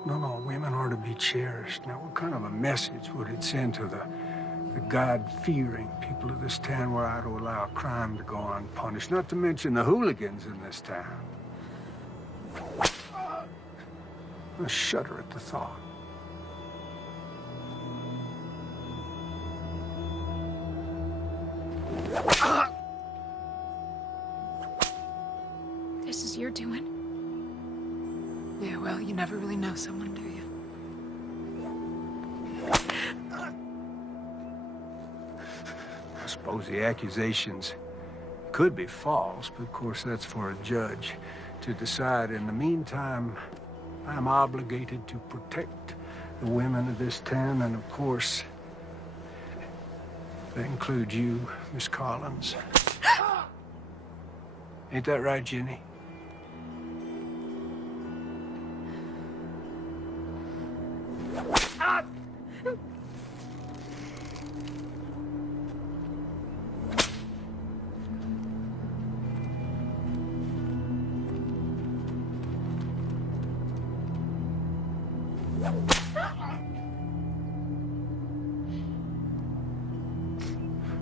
No, women are to be cherished. Now, what kind of a message would it send to the God-fearing people of this town were I to allow crime to go unpunished? Not to mention the hooligans in this town. I shudder at the thought. This is your doing? Yeah, well, you never really know someone, do you? I suppose the accusations could be false, but of course that's for a judge to decide. In the meantime, I'm obligated to protect the women of this town, and of course, that includes you, Miss Collins. Ain't that right, Jenny?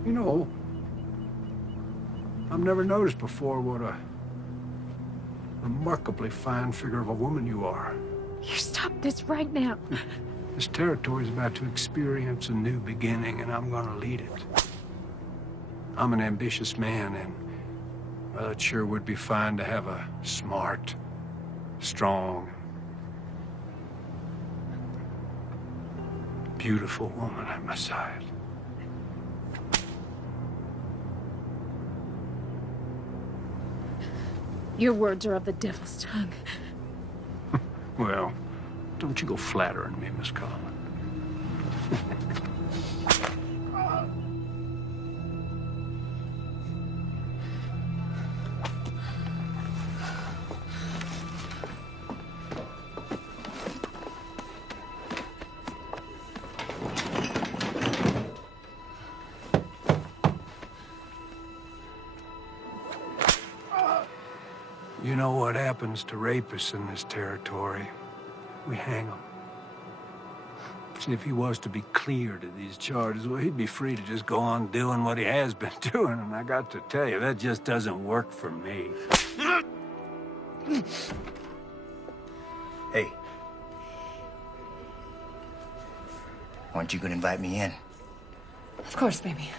You know, I've never noticed before what a remarkably fine figure of a woman you are. You stop this right now. This territory is about to experience a new beginning, and I'm gonna lead it. I'm an ambitious man, and well, it sure would be fine to have a smart, strong, beautiful woman at my side. Your words are of the devil's tongue. Well, don't you go flattering me, Miss Collins. You know what happens to rapists in this territory? We hang them. See, if he was to be cleared of these charges, well, he'd be free to just go on doing what he has been doing, and I got to tell you, that just doesn't work for me. Hey. Aren't you gonna invite me in? Of course, baby.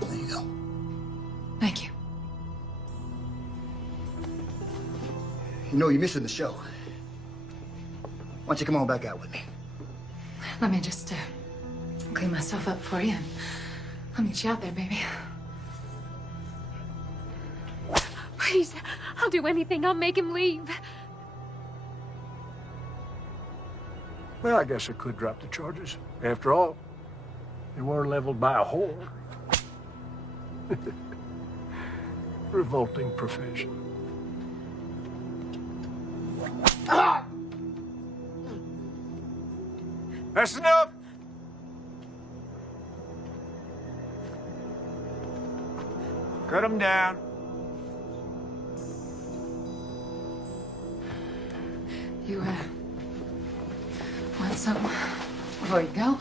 There you go. Thank you. You know, you're missing the show. Why don't you come on back out with me? Let me just clean myself up for you, and I'll meet you out there, baby. Please, I'll do anything. I'll make him leave. Well, I guess I could drop the charges. After all, they were leveled by a whore. Revolting profession. That's enough! Cut them down. You, want something before you go?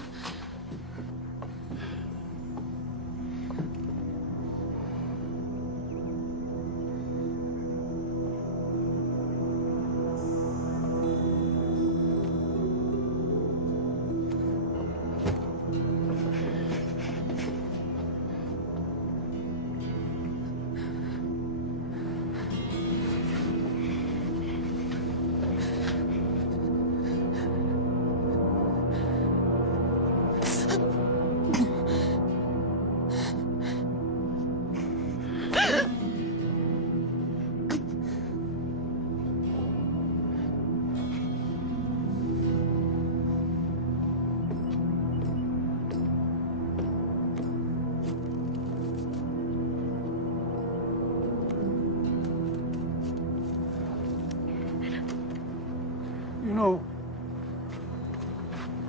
You know,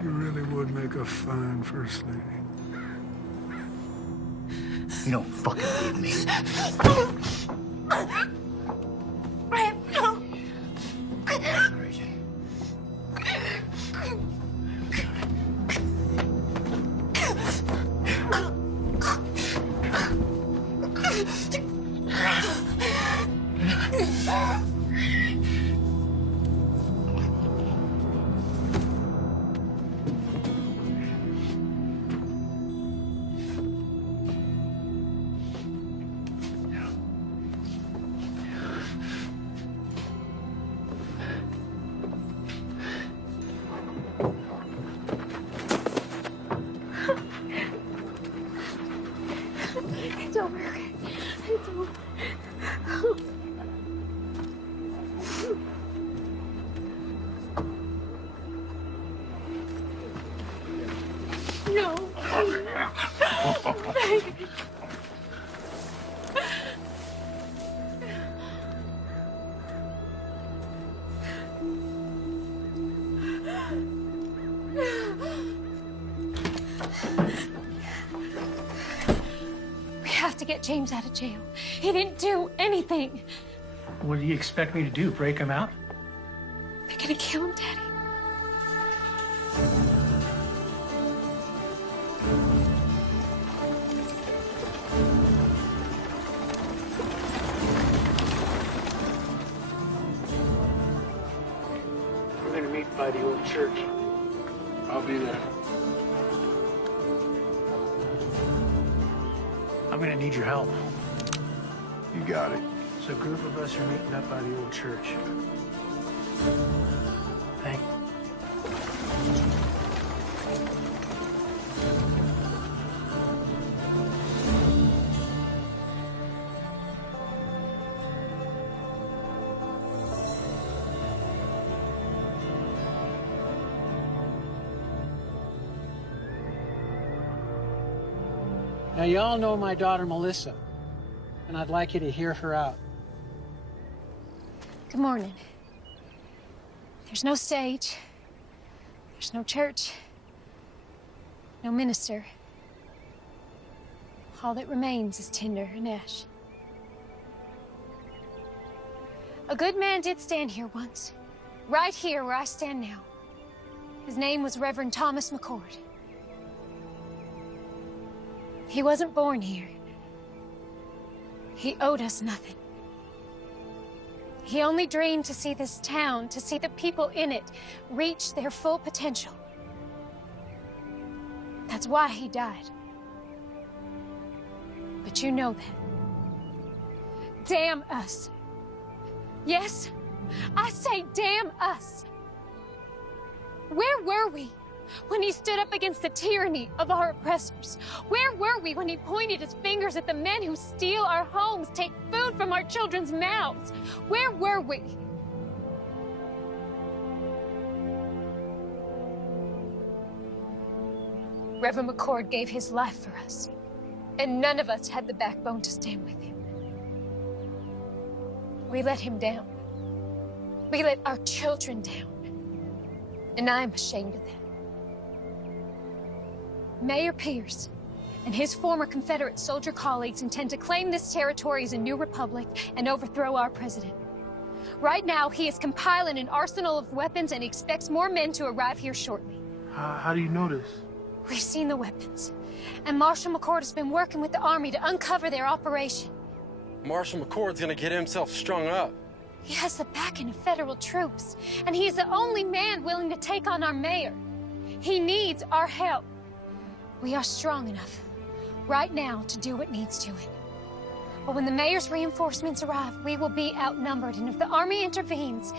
you really would make a fine first lady. You don't fucking leave me. It's over, okay? It's over. No. We have to get James out of jail. He didn't do anything. What do you expect me to do? Break him out? They're gonna kill him, Daddy. We're gonna meet by the old church. I'll be there. I'm gonna need your help. You got it. So a group of us are meeting up by the old church. Thank you. Now, y'all know my daughter, Melissa, and I'd like you to hear her out. Good morning. There's no stage. There's no church. No minister. All that remains is tinder and ash. A good man did stand here once. Right here where I stand now. His name was Reverend Thomas McCord. He wasn't born here. He owed us nothing. He only dreamed to see this town, to see the people in it, reach their full potential. That's why he died. But you know that. Damn us. Yes, I say damn us. Where were we when he stood up against the tyranny of our oppressors? Where were we when he pointed his fingers at the men who steal our homes, take food from our children's mouths? Where were we? Reverend McCord gave his life for us, and none of us had the backbone to stand with him. We let him down. We let our children down. And I'm ashamed of that. Mayor Pierce, and his former Confederate soldier colleagues intend to claim this territory as a new republic and overthrow our president. Right now, he is compiling an arsenal of weapons and expects more men to arrive here shortly. How do you know this? We've seen the weapons, and Marshal McCord has been working with the Army to uncover their operation. Marshal McCord's gonna get himself strung up. He has the backing of federal troops, and he is the only man willing to take on our mayor. He needs our help. We are strong enough right now to do what needs doing. But when the mayor's reinforcements arrive, we will be outnumbered, and if the army intervenes,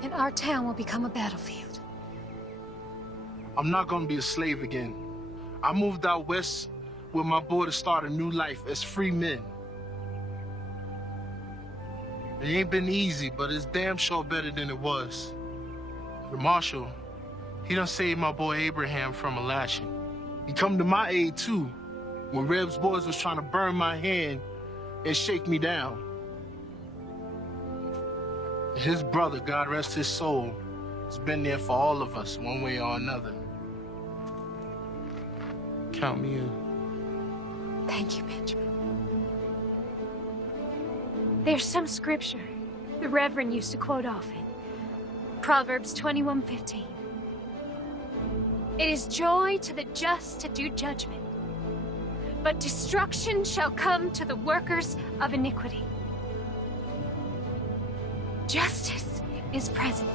then our town will become a battlefield. I'm not gonna be a slave again. I moved out west with my boy to start a new life as free men. It ain't been easy, but it's damn sure better than it was. The marshal, he done saved my boy Abraham from a lashing. He come to my aid too, when Reb's boys was trying to burn my hand and shake me down. His brother, God rest his soul, has been there for all of us, one way or another. Count me in. Thank you, Benjamin. There's some scripture the Reverend used to quote often. Proverbs 21:15. It is joy to the just to do judgment, but destruction shall come to the workers of iniquity. Justice is present.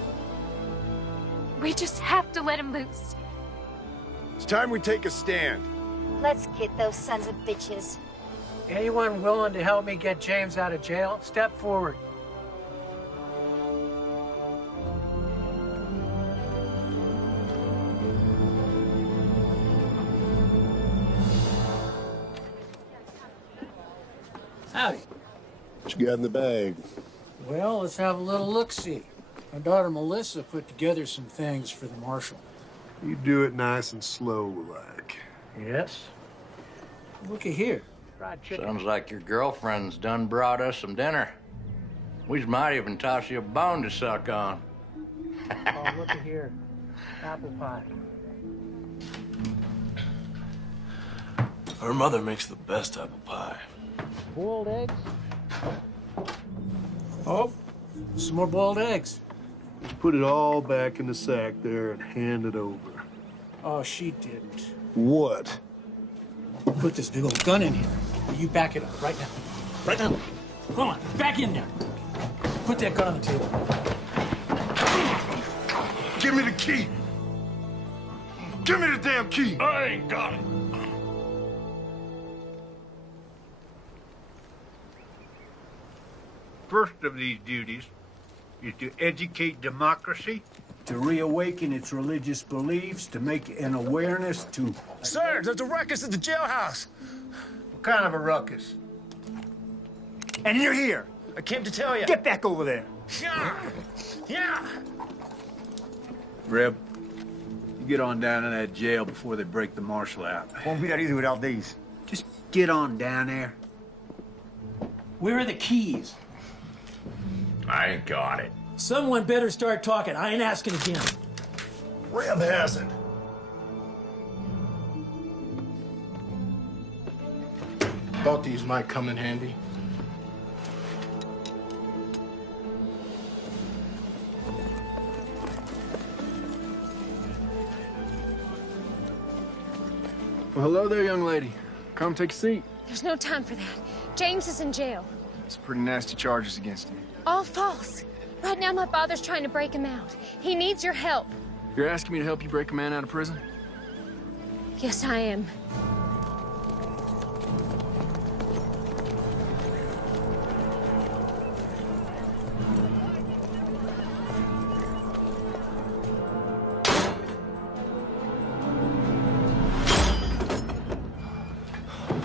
We just have to let him loose. It's time we take a stand. Let's get those sons of bitches. Anyone willing to help me get James out of jail, step forward. Howdy. What you got in the bag? Well, let's have a little look-see. My daughter Melissa put together some things for the marshal. You do it nice and slow, like. Yes? Looky here. Sounds like your girlfriend's done brought us some dinner. We might even toss you a bone to suck on. Oh, looky here. Apple pie. Her mother makes the best apple pie. Boiled eggs? Oh, some more boiled eggs. Just put it all back in the sack there and hand it over. Oh, she didn't. What? Put this big old gun in here. You back it up right now. Right now. Come on, back in there. Put that gun on the table. Give me the key. Give me the damn key. I ain't got it. First of these duties is to educate democracy, to reawaken its religious beliefs, to make an awareness to... Sir, there's a ruckus at the jailhouse. What kind of a ruckus? And you're here. I came to tell you. Get back over there. Yeah. Yeah. Reb, you get on down in that jail before they break the marshal out. Won't be that easy without these. Just get on down there. Where are the keys? I ain't got it. Someone better start talking. I ain't asking again. Reb has it. Thought these might come in handy. Well, hello there, young lady. Come take a seat. There's no time for that. James is in jail. It's pretty nasty charges against him. All false. Right now, my father's trying to break him out. He needs your help. You're asking me to help you break a man out of prison? Yes, I am.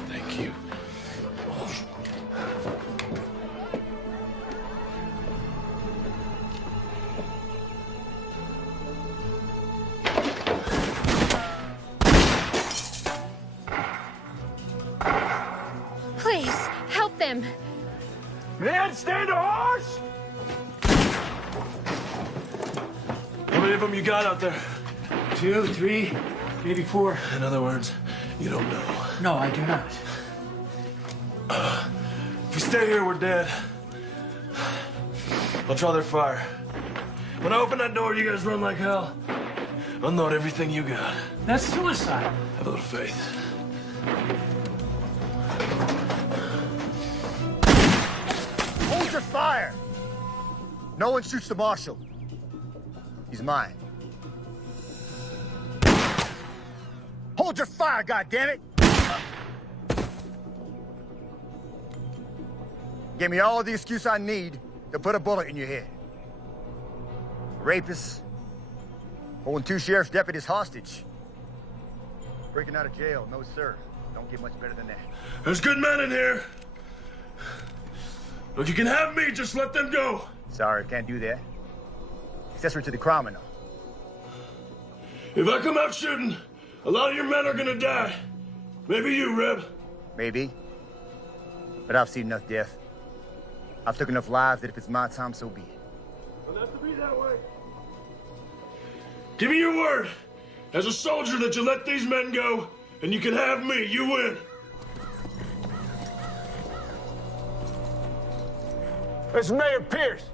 Thank you. Please, help them. Man, stand a horse! How many of them you got out there? 2, 3, maybe 4. In other words, You don't know. No, I do not. If we stay here, we're dead. I'll draw their fire. When I open that door, you guys run like hell. Unload everything you got. That's suicide. Have a little faith. Hold your fire! No one shoots the marshal. He's mine. Hold your fire, goddammit! Give me all the excuse I need to put a bullet in your head. Rapists, holding 2 sheriff's deputies hostage. Breaking out of jail, no sir. Don't get much better than that. There's good men in here. If you can have me, just let them go. Sorry, can't do that. Accessory to the crime and all. If I come out shooting, a lot of your men are gonna die. Maybe you, Reb. Maybe. But I've seen enough death. I've took enough lives that if it's my time, so be it. It'll have to be that way. Give me your word, as a soldier, that you let these men go, and you can have me. You win. This is Mayor Pierce.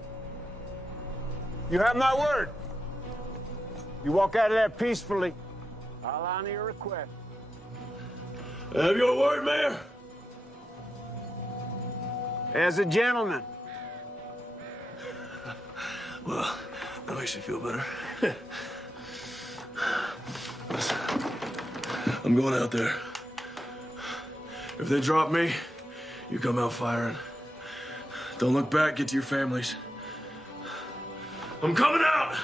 You have my word. You walk out of there peacefully, I'll honor your request. Have your word, Mayor? As a gentleman. Well, that makes me feel better. Listen, I'm going out there. If they drop me, you come out firing. Don't look back, get to your families. I'm coming out!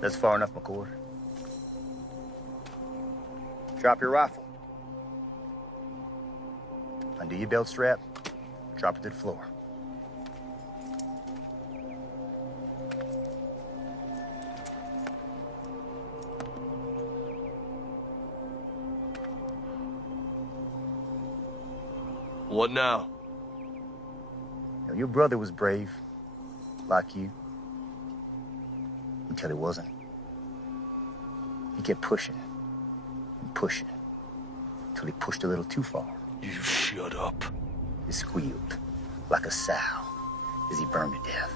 That's far enough, McCord. Drop your rifle. Undo your belt strap. Drop it to the floor. What now? You know, your brother was brave, like you. Until he wasn't. He kept pushing and pushing until he pushed a little too far. You shut up. He squealed like a sow as he burned to death.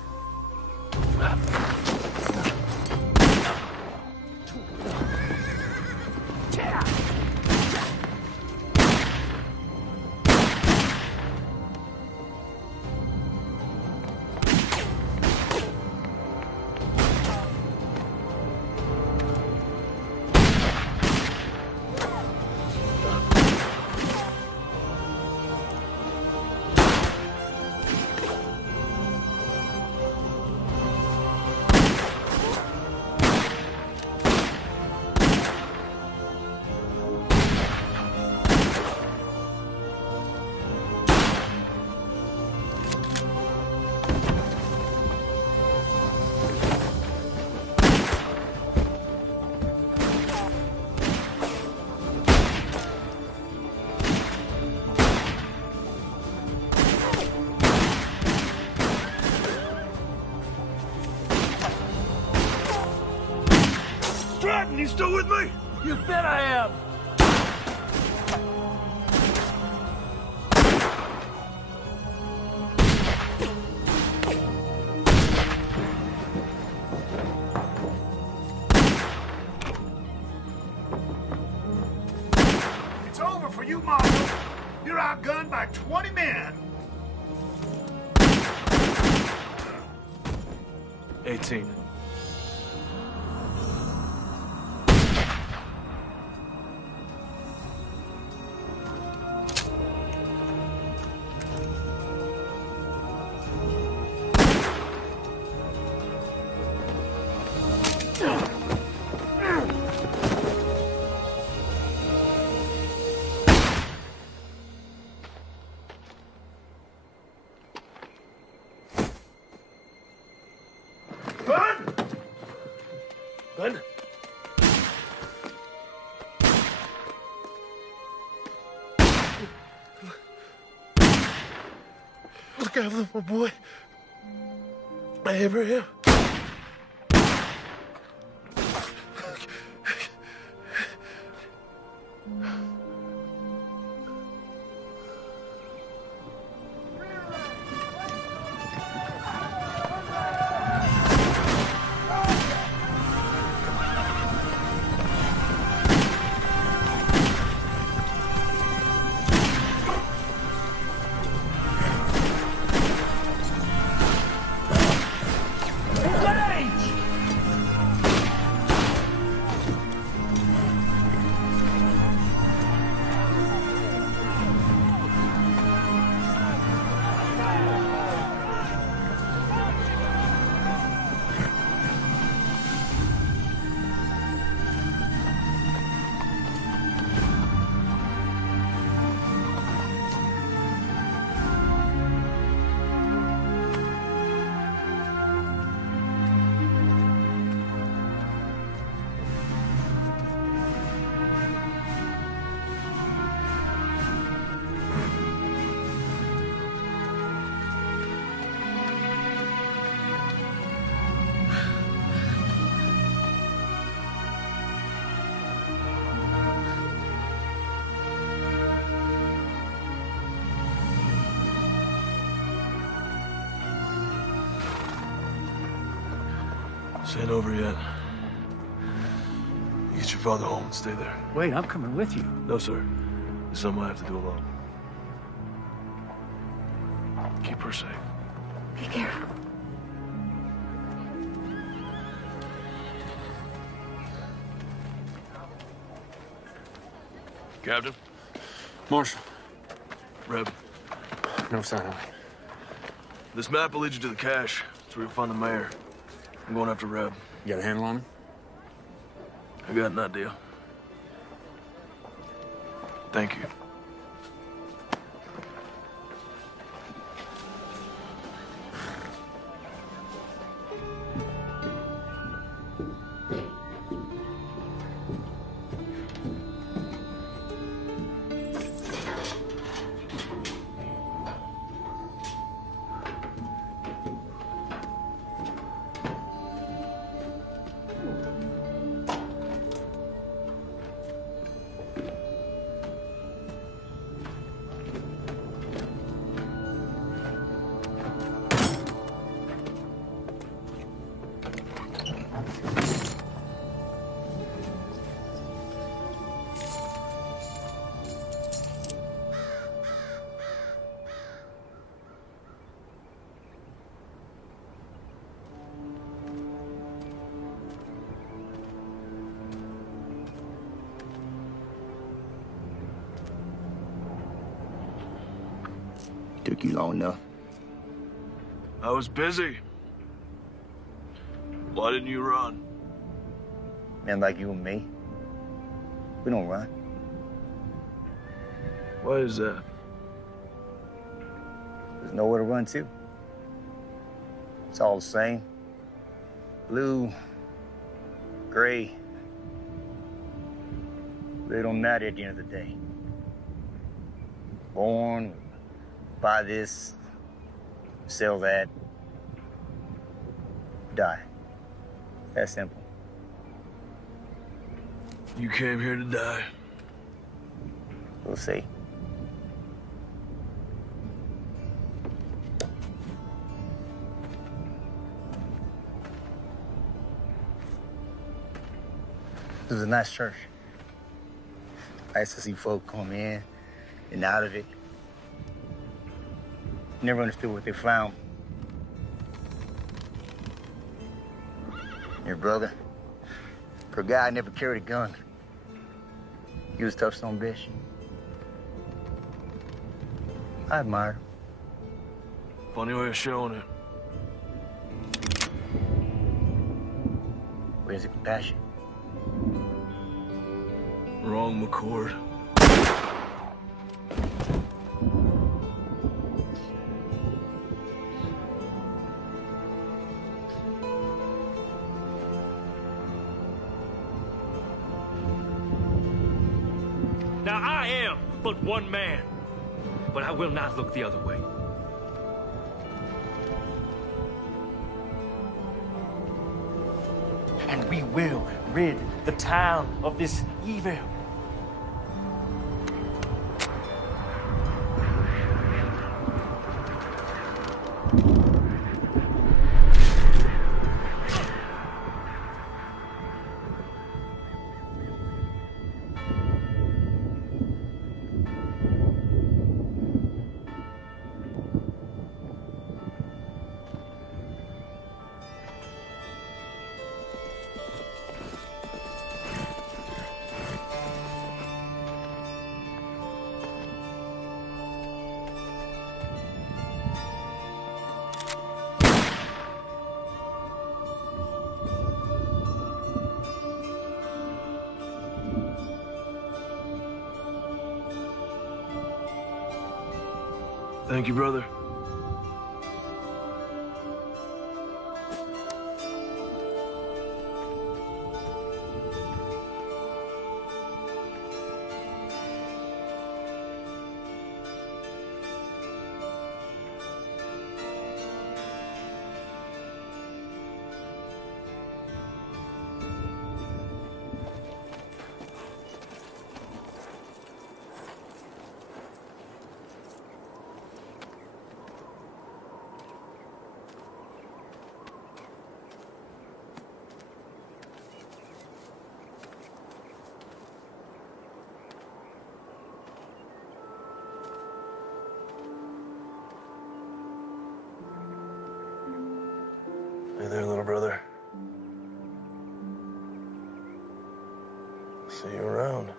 You still with me? You bet I am. It's over for you, Marshal. You're outgunned by 20 men. 18. Ben? Look out for my boy. Abraham. This ain't over yet. You get your father home and stay there. Wait, I'm coming with you. No, sir. It's something I have to do alone. Keep her safe. Be careful. Captain? Marshal. Reb. No sign of it. This map will lead you to the cache. That's where you'll find the mayor. I'm going after Reb. You got a handle on him? I got an idea. Thank you. Took you long enough. I was busy. Why didn't you run? Men like you and me, we don't run. Why is that? There's nowhere to run to. It's all the same. Blue, gray. They don't matter at the end of the day. Born, buy this, sell that, die. That simple. You came here to die. We'll see. It was a nice church. Nice to see folk come in and out of it. Never understood what they found. Your brother, for a guy never carried a gun. He was a tough son of a bitch. I admire him. Funny way of showing it. Where's the compassion? Wrong, McCord. Now, I am but one man, but I will not look the other way. And we will rid the town of this evil. Thank you, brother. Hey there, little brother. See you around.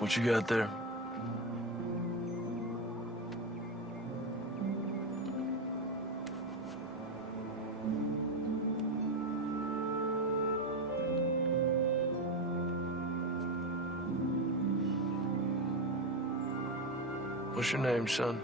What you got there? What's your name, son?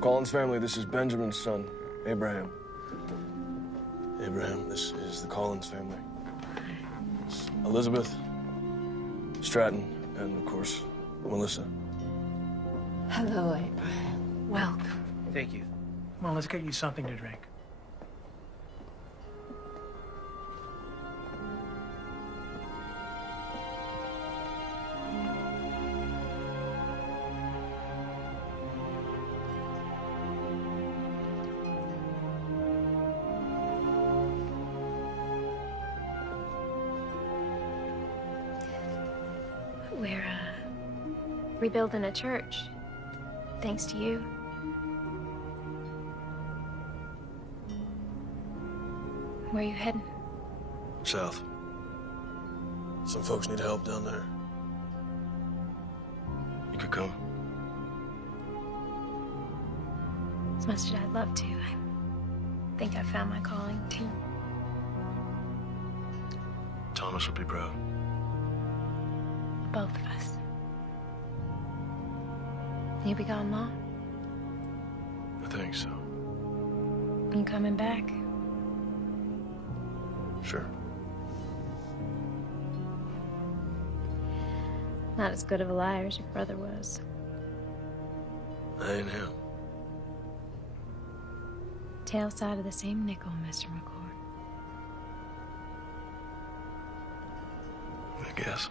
Collins family, this is Benjamin's son, Abraham. Abraham, this is the Collins family. It's Elizabeth, Stratton, and of course, Melissa. Hello, Abraham. Welcome. Thank you. Come on, let's get you something to drink. We're, rebuilding a church, thanks to you. Where are you heading? South. Some folks need help down there. You could come. As much as I'd love to, I think I found my calling, too. Thomas would be proud. Both of us. You be gone long? I think so. You coming back? Sure. Not as good of a liar as your brother was. I ain't him. tail side of the same nickel, Mr. McCord. I guess.